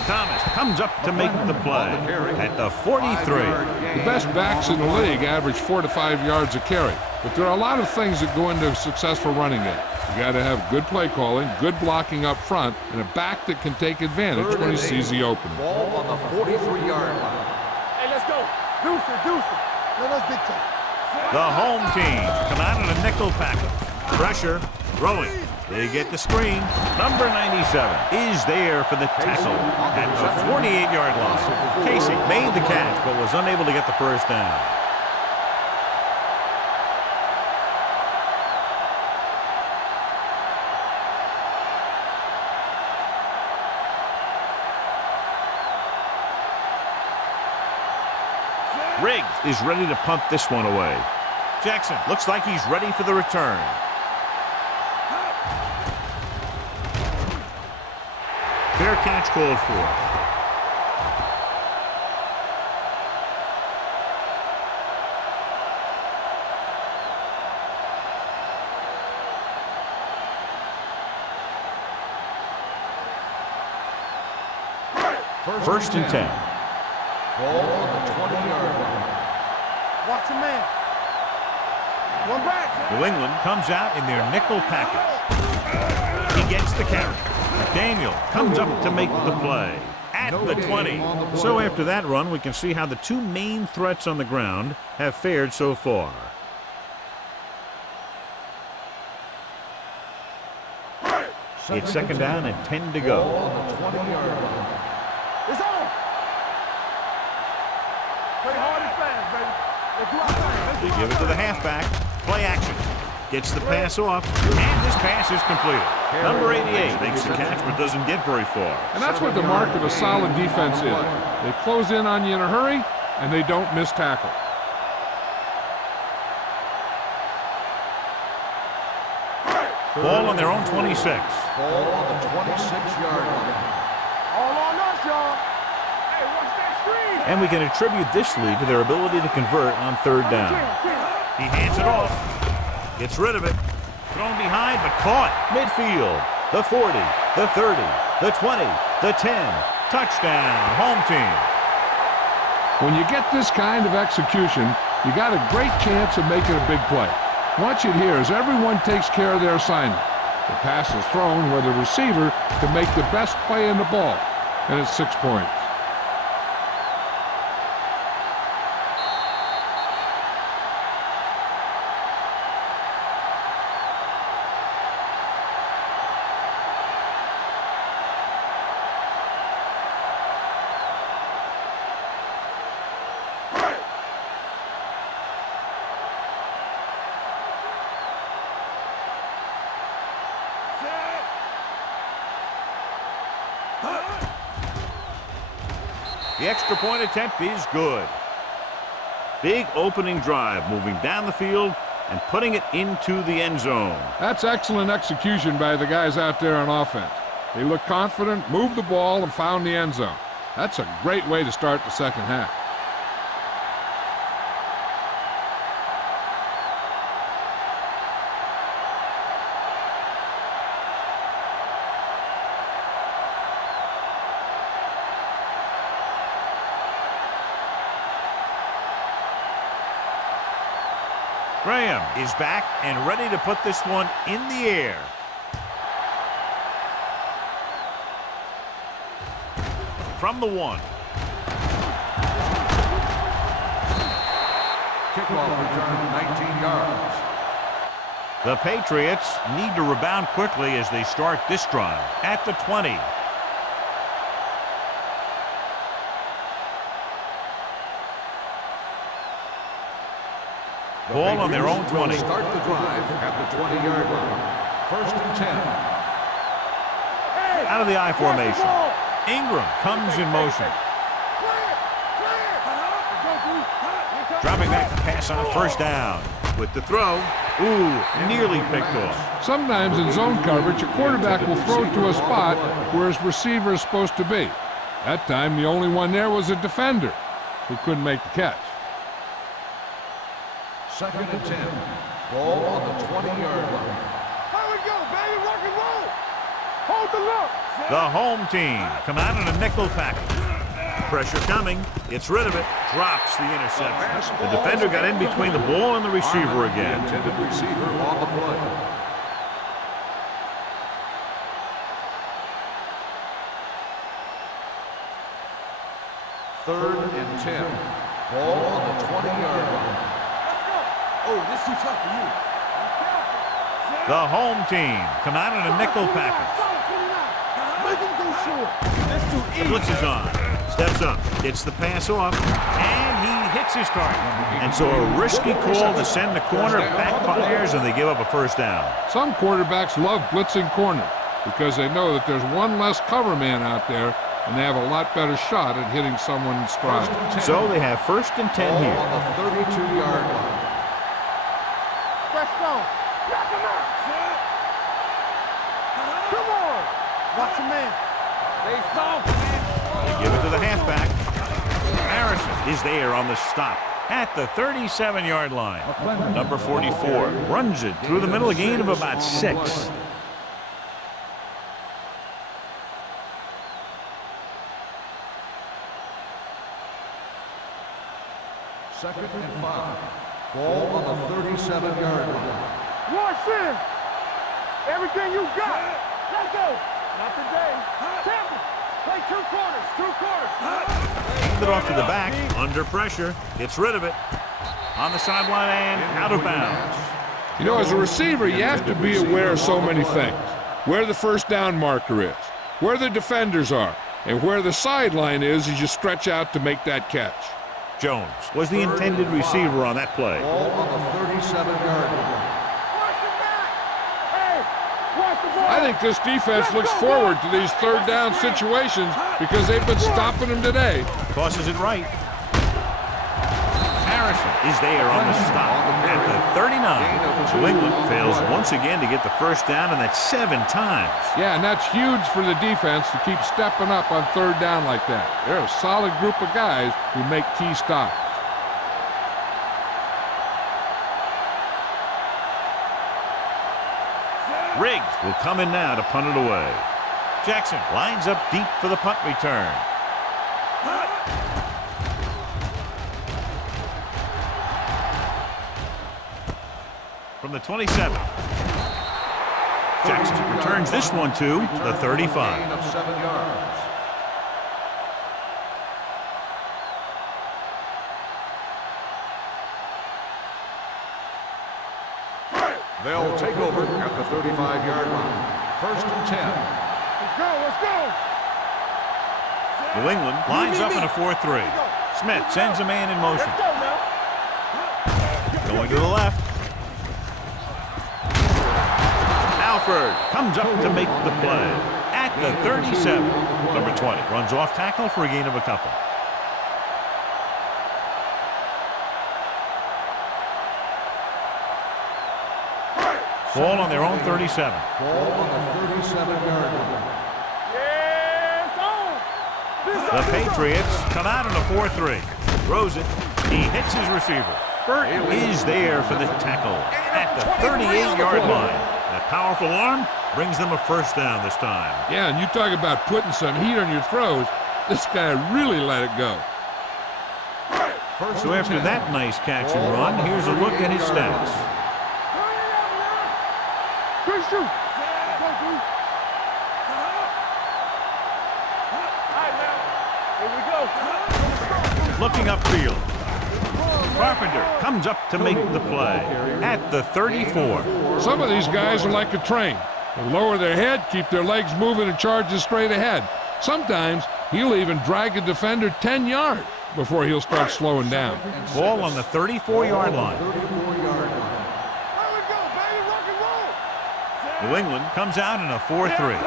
Thomas comes up to make the play at the 43. The best backs in the league average 4 to 5 yards a carry, but there are a lot of things that go into a successful running game. You got to have good play calling, good blocking up front, and a back that can take advantage when he sees the opening. Ball on the 43-yard line. Hey, let's go. Deuce it. Let us dictate. The home team come out in a nickel package. Pressure, throwing. They get the screen. Number 97 is there for the tackle at the 48-yard line. Casey made the catch but was unable to get the first down. Riggs is ready to punt this one away. Jackson looks like he's ready for the return. Fair catch called for. First and 10. Ball on the 20-yard line. Watch a man. One back. New England comes out in their nickel package. He gets the carry. Daniel comes up to make the play at No the gain 20. on the play. So after that run, we can see how the two main threats on the ground have fared so far. It's second down and 10 to go. Ball on the 20-yard line. It's on. Play hard and fast, baby. Let's do our thing. Let's do They our give it to the thing. halfback. Play action. Gets the pass off, and this pass is completed. Number 88 makes the catch but doesn't get very far. And that's what the mark of a solid defense is. They close in on you in a hurry, and they don't miss tackle. Ball on their own 26. Ball on the 26-yard line. All on us, y'all. Hey, watch that screen. And we can attribute this lead to their ability to convert on third down. He hands it off. Gets rid of it. Thrown behind, but caught. Midfield. The 40, the 30, the 20, the 10. Touchdown, home team. When you get this kind of execution, you got a great chance of making a big play. Watch it here as everyone takes care of their assignment. The pass is thrown where the receiver can make the best play in the ball, and it's 6 points. The extra point attempt is good. Big opening drive, moving down the field and putting it into the end zone. That's excellent execution by the guys out there on offense. They looked confident, moved the ball, and found the end zone. That's a great way to start the second half. Graham is back and ready to put this one in the air. From the 1. Kickoff return 19 yards. The Patriots need to rebound quickly as they start this drive at the 20. Ball on their own 20. Start the drive at the 20-yard line. First and 10. Out of the I formation. Ingram comes in motion. Dropping back to pass on first down. With the throw, nearly picked off. Sometimes in zone coverage, a quarterback will throw to a spot where his receiver is supposed to be. That time, the only one there was a defender who couldn't make the catch. Second and 10. Ball on the 20-yard line. Here we go, baby. Rock and roll. Hold the look. The home team come out in a nickel package. Pressure coming. Gets rid of it. Drops the interception. The defender got in between the ball and the receiver again. The intended receiver on the play. Third and 10. Ball on the 20-yard line. Oh, this is too tough for you. The home team come out in a nickel package. Make him go short. That's too easy. Blitzes on. Steps up. Gets the pass off. And he hits his target. And so a risky call to send the corner backfires, and they give up a first down. Some quarterbacks love blitzing corners because they know that there's one less cover man out there, and they have a lot better shot at hitting someone in stride. So they have first and 10 Ball here. on the 32-yard line. Press on. Knock him out. Come on. Watch him man. They soft, man. They give it to the halfback. Harrison is there on the stop at the 37-yard line. Number 44 runs it through the middle, a gain of about 6. Second and 5. Ball on the 37-yard line. Watch in. Everything you got. Let's go. Not today. Tampa. Play two quarters, Hand it off to the back, under pressure, gets rid of it. On the sideline and out of bounds. You know, as a receiver, you have to be aware of so many things. Where the first down marker is, where the defenders are, and where the sideline is as you stretch out to make that catch. Jones was the intended receiver on that play. Ball on the 37-yard line. I think this defense looks forward to these third down situations because they've been stopping them today. Tosses it right. Harrison is there on the stop at the 39. New England fails once again to get the first down, and that's 7 times. Yeah, and that's huge for the defense to keep stepping up on third down like that. They're a solid group of guys who make key stops. Riggs will come in now to punt it away. Jackson lines up deep for the punt return. From the 27. Jackson returns this one to the 35. Gain of 7 yards. They'll take over at the 35-yard line. First and 10. Let's go. New England lines up in a 4-3. Smith sends a man in motion. Let's go now. Going to the left. Alford comes up to make the play at the 37. Number 20 runs off tackle for a gain of a couple. Ball on their own 37. Ball on the 37-yard line. The Patriots come out in a 4-3. Throws it. He hits his receiver. Burton is there for the tackle at the 38-yard line. That powerful arm brings them a first down this time. Yeah, and you talk about putting some heat on your throws. This guy really let it go. So after that nice catch and run, here's a look at his stats. Looking upfield. Carpenter comes up to make the play at the 34. Some of these guys are like a train. They lower their head, keep their legs moving, and charge straight ahead. Sometimes he'll even drag a defender 10 yards before he'll start slowing down. Ball on the 34-yard line. New England comes out in a 4-3.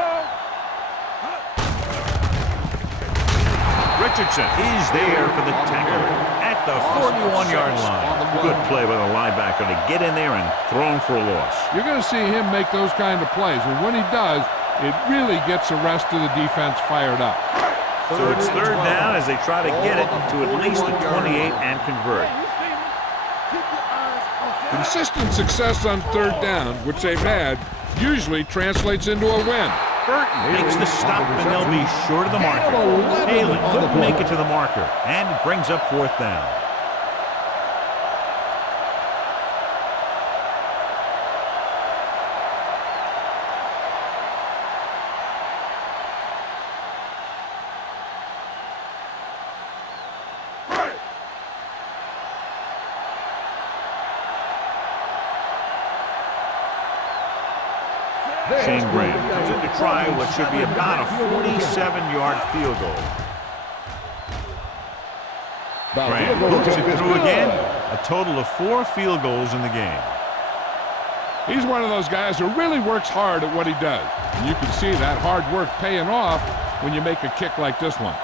Richardson is there for the tackle at the 41-yard line. Good play by the linebacker to get in there and throw him for a loss. You're going to see him make those kind of plays, and when he does, it really gets the rest of the defense fired up. So it's third down as they try to get it to at least the 28 and convert. Consistent success on third down, which they've had, usually translates into a win. Burton makes the stop, and they'll be short of the marker. Halen couldn't make it to the marker, and it brings up fourth down. Shane Graham comes in to try what should be about a 47-yard field goal. Graham hooks it through again. A total of 4 field goals in the game. He's one of those guys who really works hard at what he does. And you can see that hard work paying off when you make a kick like this one.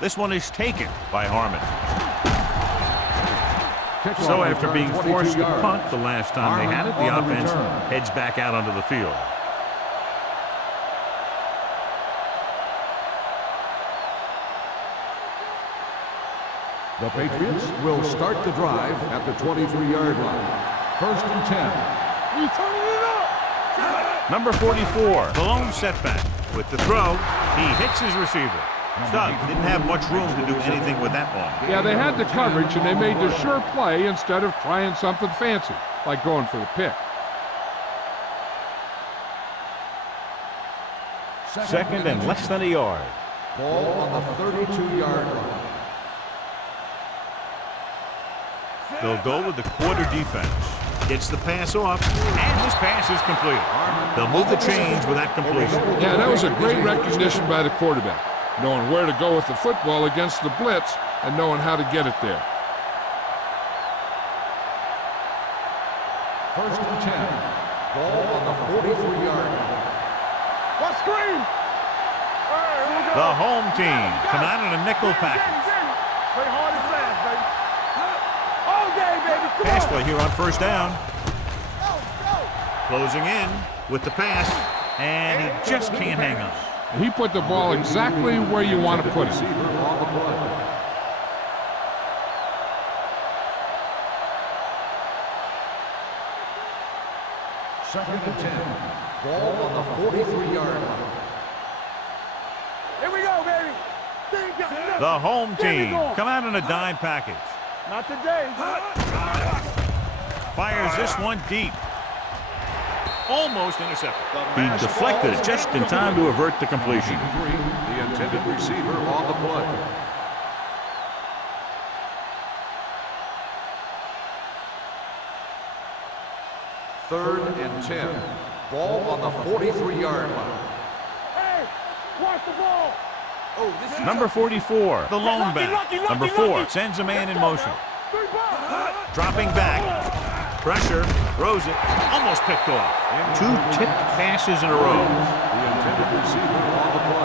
This one is taken by Harmon. Kickoff So after return, being 22 forced to yards. punt the last time they had it, the Harmon on the offense return. heads back out onto the field. The Patriots will start the drive at the 23-yard line. 1st and 10. We turning it up. Number 44, the lone setback. With the throw, he hits his receiver. Doug didn't have much room to do anything with that one. Yeah, they had the coverage, and they made the sure play instead of trying something fancy, like going for the pick. Second and less than a yard. Ball on the 32-yard line. They'll go with the quarter defense. Gets the pass off, and this pass is completed. They'll move the chains with that completion. Yeah, that was a great recognition by the quarterback, knowing where to go with the football against the blitz and knowing how to get it there. 1st and 10. Ball on the 43-yard line. What screen? The home team come out in a nickel package. Play hard and fast, baby. All day, baby. Come Pass on. play here on 1st down. Go, go. Closing in with the pass, and he just can't hang on. And he put the ball exactly where you want to put it. Receiver on the play. Second and 10. Ball on the 43-yard line. Here we go, baby. The home team come out in a dime package. Not today. Fires this one deep. Almost intercepted. He deflected it just in time to avert the completion. The intended receiver on the play. Third and 10. Ball on the 43-yard line. Hey, watch the ball. Number 44, the lone back. Number 4 sends a man in motion. 3 balls. Dropping back. Pressure. Throws it. Almost picked off. 2 tipped passes in a row. The intended receiver on the play.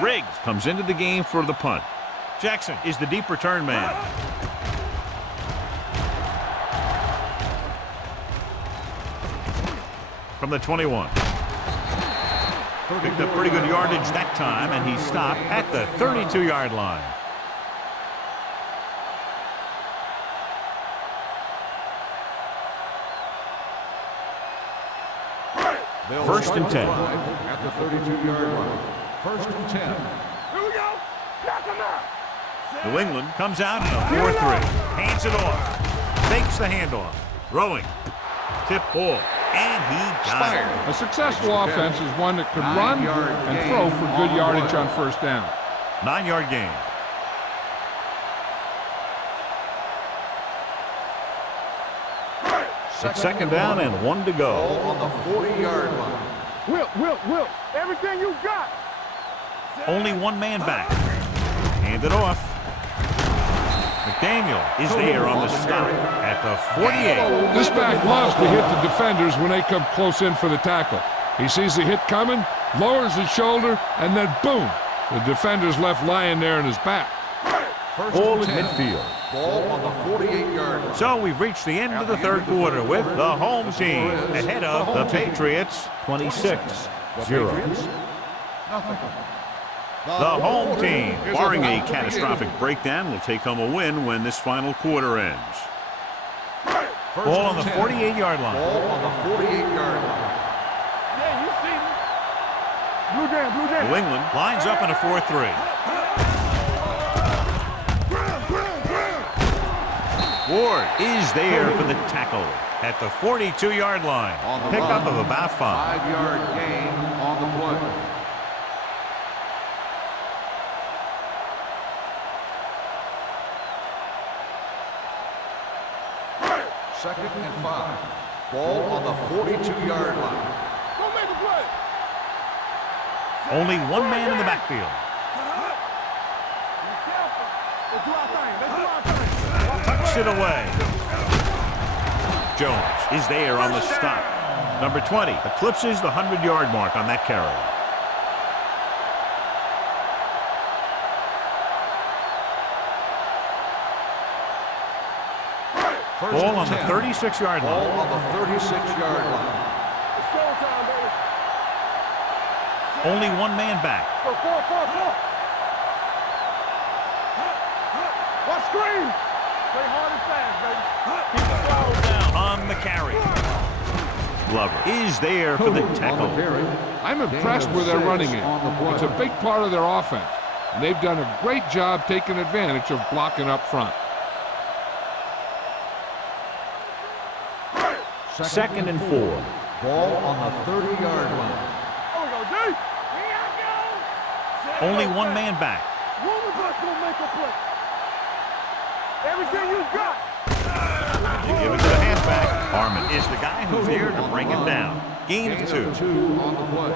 Riggs comes into the game for the punt. Jackson is the deep return man. From the 21. Picked up pretty good yardage that time, and he stopped at the 32-yard line. They'll 1st and 10. At the 32-yard line. 1st and 10. Here we go. Knock him out. New England comes out in a 4-3. Hands it off. Fakes the handoff. Throwing. Tip ball. And he got it. A successful offense is one that can run and throw for good yardage on 1st down. 9-yard gain. It's 2nd down and 1 to go. Ball on the 40-yard line. Will. Everything you got. Only 1 man back. Hand it off. McDaniel is there on the stop at the 48. This back loves to hit the defenders when they come close in for the tackle. He sees the hit coming, lowers his shoulder, and then boom, the defender's left lying there in his back. Ball at midfield. Ball on the 48-yard line. So we've reached the end of the 3rd quarter with the home team ahead of the Patriots 26-0. Nothing. The home team, barring a catastrophic breakdown, will take home a win when this final quarter ends. Ball on the 48-yard line. Ball on the 48-yard line. Yeah, you see me. Blue jam. New England lines up in a 4-3. Ward is there for the tackle at the 42-yard line. Pickup of about 5. 5-yard gain on the play. Second and 5. Ball on the 42-yard line. Go make a play. Only 1 man in the backfield. Be careful. it away. Jones is there on the stop. Number 20 eclipses the 100-yard mark on that carry. Ball on the 36-yard line. Ball on the 36-yard line. It's showtime, baby. Only one man back. Four. Watch screen. Play hard and fast, baby. Keep the ball down. On the carry. Glover is there for the tackle. I'm impressed with their running game. It's a big part of their offense, and they've done a great job taking advantage of blocking up front. Second and 4. Ball on the 30-yard line. There we go, D. Only one man back. One of us gonna make a play. Everything you got. You give it to the halfback. Harmon is the guy who's there to bring him down. Gain of 2. 2 on the play.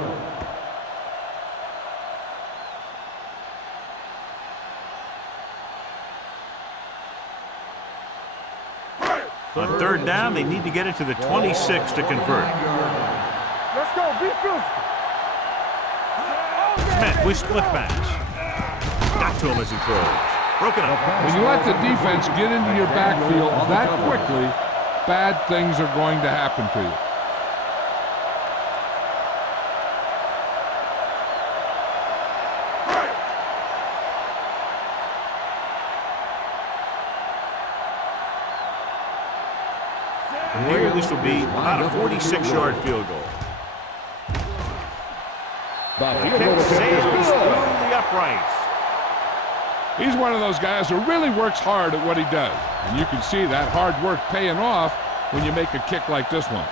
On third down, they need to get it to the 26 to convert. Let's go, be physical. Smith with split backs. Got to him as he throws. Broken up. When you let the defense get into your backfield that quickly, bad things are going to happen to you. And here, this will be about a 46-yard field goal. The kick sails through the uprights. He's one of those guys who really works hard at what he does. And you can see that hard work paying off when you make a kick like this one.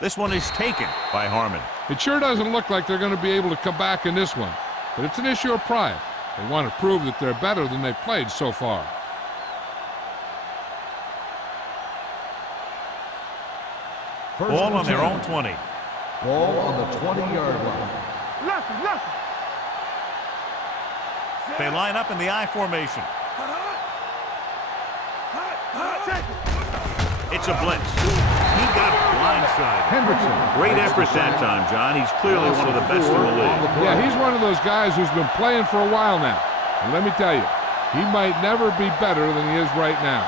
This one is taken by Harmon. It sure doesn't look like they're going to be able to come back in this one, but it's an issue of pride. They want to prove that they're better than they've played so far. Ball on their own 20. Ball on the 20-yard line. Left. They line up in the I formation. It's a blitz. He got blindsided. Great effort that time, John. He's clearly one of the best in the league. Yeah, he's one of those guys who's been playing for a while now. And let me tell you, he might never be better than he is right now.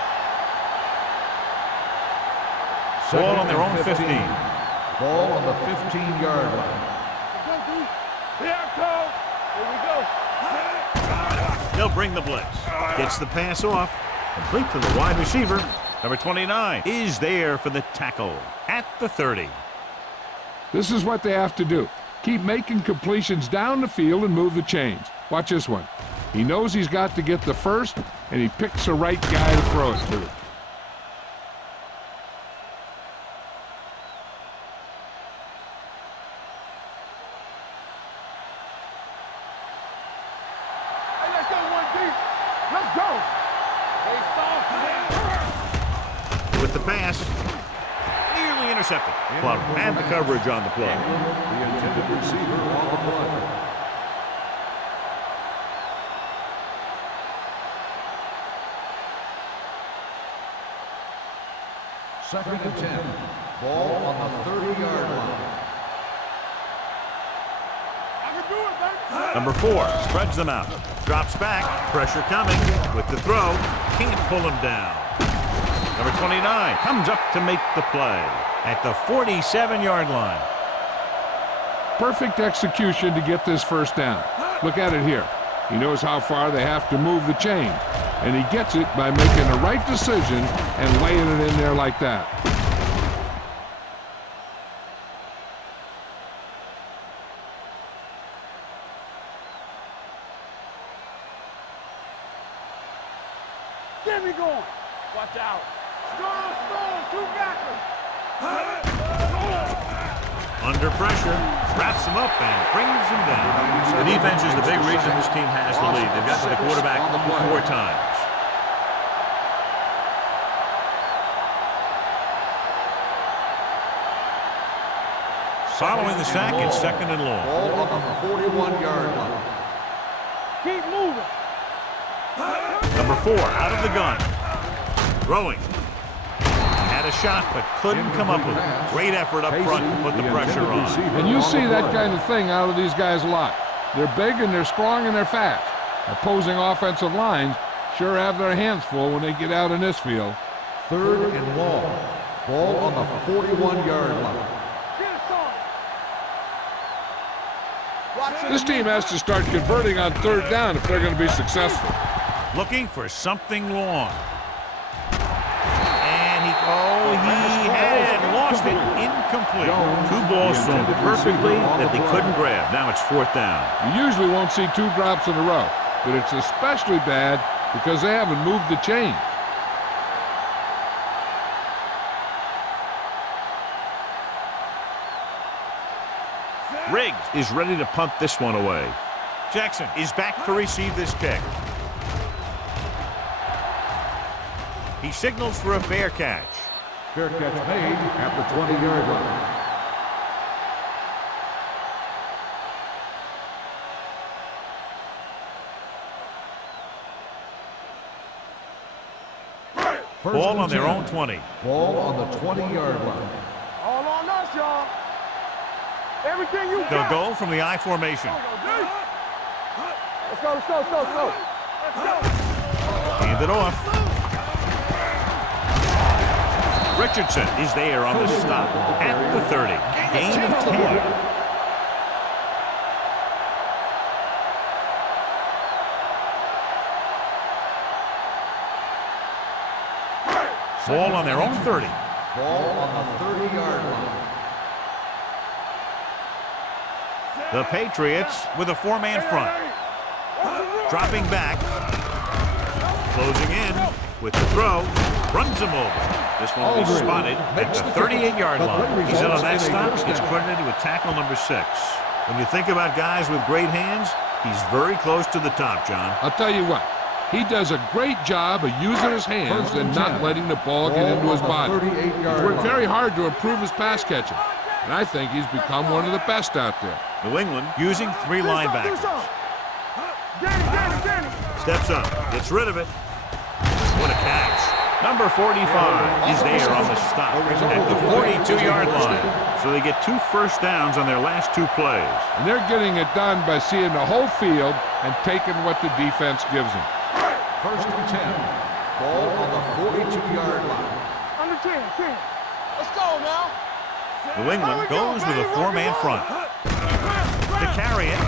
Ball on their own 15. Ball on the 15-yard line. Here I come. Here we go. They'll bring the blitz. Gets the pass off. Complete to the wide receiver. Number 29 is there for the tackle at the 30. This is what they have to do. Keep making completions down the field and move the chains. Watch this one. He knows he's got to get the first, and he picks the right guy to throw it to. Hey, let's go, 1D. Let's go. They soft. With the pass, nearly intercepted. Plum had the coverage on the play. The intended receiver on the play. Second and 10. Ball on the 30-yard line. I can do it, baby. Number 4 spreads them out. Drops back. Pressure coming. With the throw. Can't pull him down. Number 29 comes up to make the play at the 47-yard line. Perfect execution to get this first down. Look at it here. He knows how far they have to move the chain, and he gets it by making the right decision and laying it in there like that. Get me going. Watch out. Strong, two backers. Under pressure, wraps him up and brings him down. The defense is the big reason this team has the lead. They've got to the quarterback 4 times. Following the sack, it's 2nd and long. Ball on the 41-yard line. Keep moving. Number 4 out of the gun. Throwing. Had a shot, but couldn't come up with it. Great effort up front to put the pressure on. And you see that kind of thing out of these guys a lot. They're big and they're strong and they're fast. Opposing offensive lines sure have their hands full when they get out in this field. 3rd and long. Ball on the 41-yard line. This team has to start converting on 3rd down if they're going to be successful. Looking for something long. And he had lost it. Incomplete. 2 balls thrown perfectly that they couldn't grab. Now it's 4th down. You usually won't see 2 drops in a row, but it's especially bad because they haven't moved the chain. Riggs is ready to punt this one away. Jackson is back to receive this kick. He signals for a fair catch. Fair catch made at the 20-yard line. Ball on their own 20. Ball on the 20-yard line. All on us, y'all. Everything you They'll got. go from the I formation. Let's go. Hand it off. Richardson is there on the stop at the 30. Gain of 10. Ball on their own 30. Ball on the 30-yard line. The Patriots with a 4-man front. Dropping back. Closing in with the throw. Runs him over. This one will be spotted at the 38-yard line. He's in on that stop. Gets credited with tackle number 6. When you think about guys with great hands, he's very close to the top, John. I'll tell you what. He does a great job of using his hands and not letting the ball get into his body. He's worked very hard to improve his pass catching, and I think he's become one of the best out there. New England using 3 linebackers. Steps up, gets rid of it. What a catch. Number 45 is there on the stop at the 42-yard line. So they get 2 first downs on their last 2 plays. And they're getting it done by seeing the whole field and taking what the defense gives them. 1st and 10. Ball on the 42-yard line. Under 10. Let's go now. New England goes with a 4-man front. To carry it.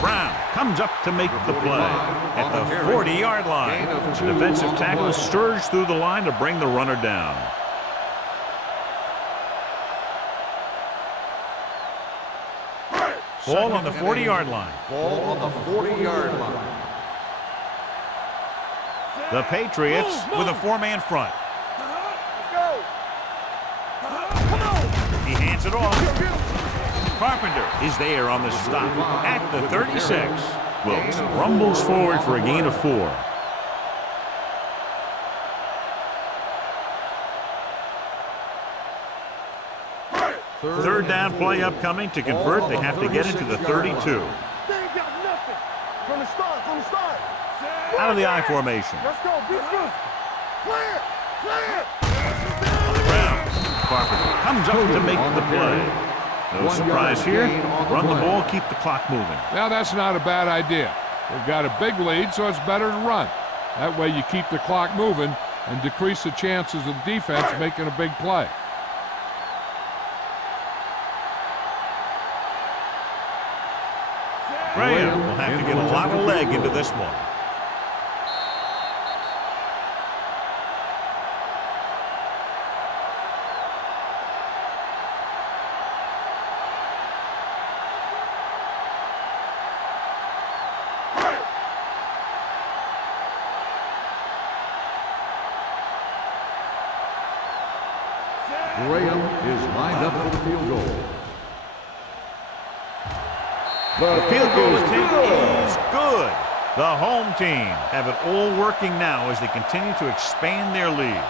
Brown comes up to make the play at the 40-yard line. The defensive tackle surged through the line to bring the runner down. Ball on the 40-yard line. Ball on the 40-yard line. The Patriots with a 4-man front. Let's go. He hands it off. Carpenter is there on the stop at the 36. Wilkes rumbles forward for a gain of 4. Third down play upcoming. To convert, they have to get into the 32. They ain't got nothing. From the start. Out of the I formation. Let's go. Be good. Clear. On the ground. Carpenter comes up to make the play. No surprise here. Run the ball, keep the clock moving. Now that's not a bad idea. They've got a big lead, so it's better to run. That way you keep the clock moving and decrease the chances of the defense making a big play. Graham will have to get a lot of leg into this one. Graham is lined up for the field goal. The field goal attempt is good. The home team have it all working now as they continue to expand their lead.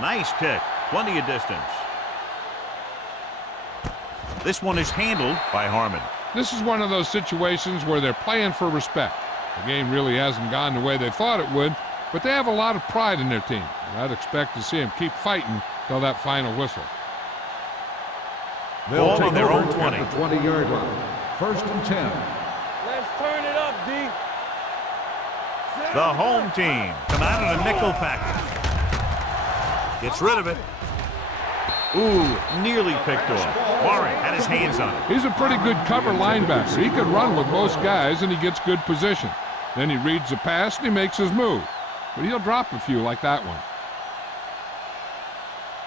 Nice kick. Plenty of distance. This one is handled by Harmon. This is one of those situations where they're playing for respect. The game really hasn't gone the way they thought it would, but they have a lot of pride in their team. And I'd expect to see them keep fighting till that final whistle. They'll Ball take on their over own 20. at the 20-yard line. First and 10. Let's turn it up, D. The home team come out in a nickel package. Gets rid of it. Ooh, nearly picked off. Warren had his hands on it. He's a pretty good cover linebacker. He could run with most guys, and he gets good position. Then he reads the pass, and he makes his move. But he'll drop a few like that one.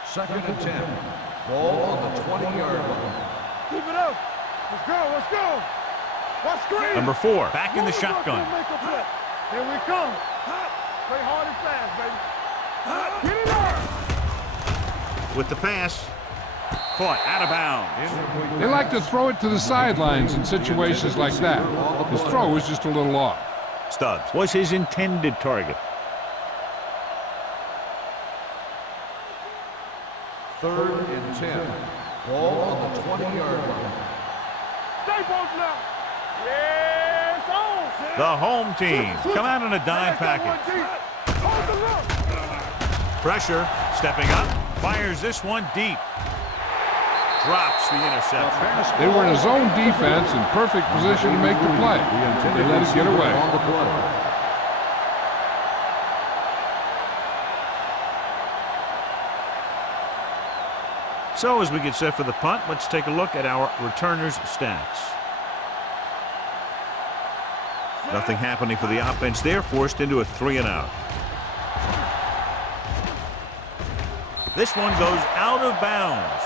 Second and 10. Ball on the 20-yard line. Keep it up. Let's go, let's go. Watch screen. Number 4, back in the shotgun. Here we come. Play hard and fast, baby. Get it up. With the pass, caught out of bounds. They like to throw it to the sidelines in situations like that. His throw was just a little off. Stubbs was his intended target. Third and 10. Ball on the 20-yard line. Stay both now. Yeah, it's on. The home team come out in a dime package. Hold the look. Pressure, stepping up, fires this one deep. Drops the interception. They were in a zone defense in perfect position to make the play. They let it get away. On the play. So as we get set for the punt, let's take a look at our returners' stats. Nothing happening for the offense there, forced into a 3-and-out. This one goes out of bounds.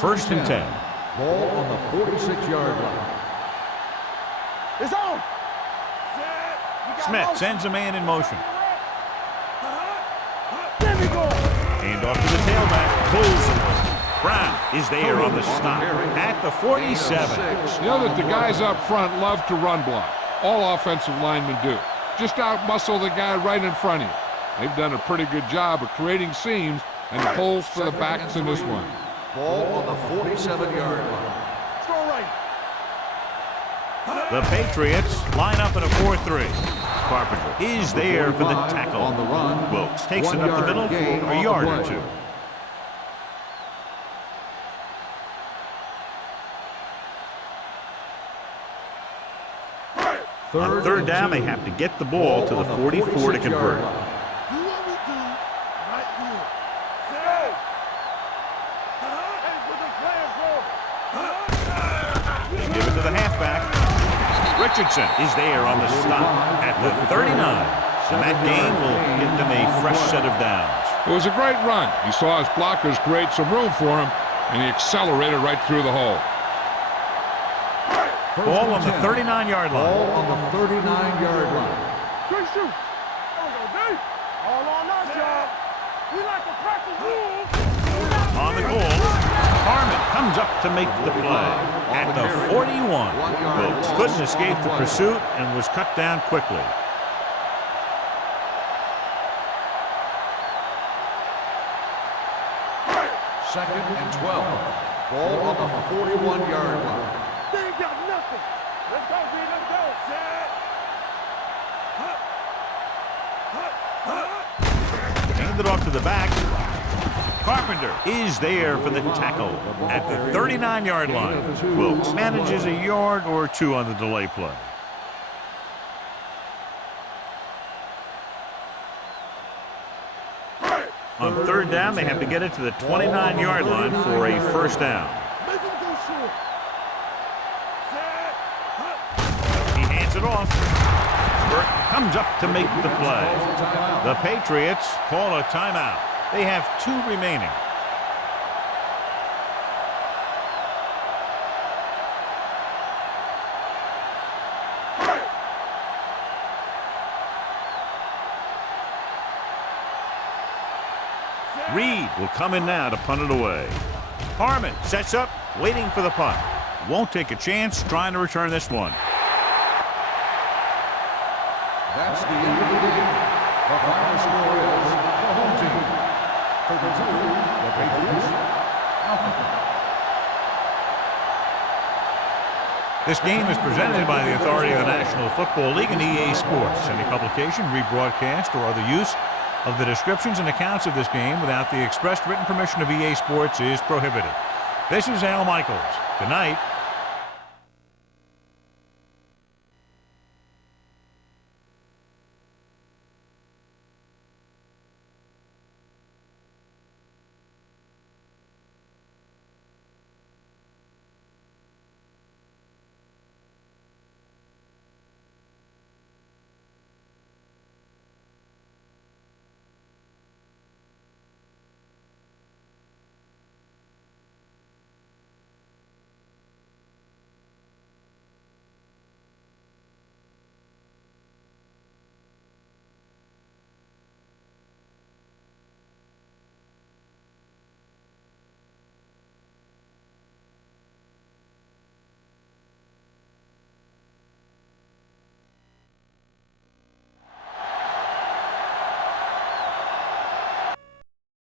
First and 10. Ball on the 46-yard line. It's on. Smith sends a man in motion. There we go. Hand off to the tailback. Pulls. Brown is there on the stop at the 47. You know that the guys up front love to run block. All offensive linemen do. Just out-muscle the guy right in front of you. They've done a pretty good job of creating seams and holes for the backs in this one. Ball on the 47-yard line. Let's go right. The Patriots line up in a 4-3. Carpenter is there for the tackle. On the run. Wilkes takes it up the middle for a yard or two. On third down, they have to get the ball to the 44 to convert. Do what we do right here. Hey, put the They give it to the halfback. Richardson is there on the stop at the 39. And that gain will get them a fresh set of downs. It was a great run. He saw his blockers create some room for him, and he accelerated right through the hole. Ball on the 39-yard line. Ball on the 39-yard line. Good shoot. There we go, Dave. All on us, y'all. We like to practice rules. On the goal, Harmon comes up to make the play at the 41. Wilkes couldn't escape the pursuit and was cut down quickly. Second and 12. Ball on the 41-yard line. They ain't got nothing. Let's go, D. Let's go. Hand it off to the back. Carpenter is there for the tackle at the 39-yard line. Wilkes manages a yard or two on the delay play. On third down, they have to get it to the 29-yard line for a first down. He hands it off. Burke comes up to make the play. The Patriots call a timeout. They have 2 remaining. Reed will come in now to punt it away. Harmon sets up, waiting for the punt. Won't take a chance trying to return this one. That's the end of the game. The final score is the home team 32, the Patriots, nothing. This game is presented by the authority of the National Football League and EA Sports. Any publication, rebroadcast, or other use of the descriptions and accounts of this game without the expressed written permission of EA Sports is prohibited. This is Al Michaels. Good night.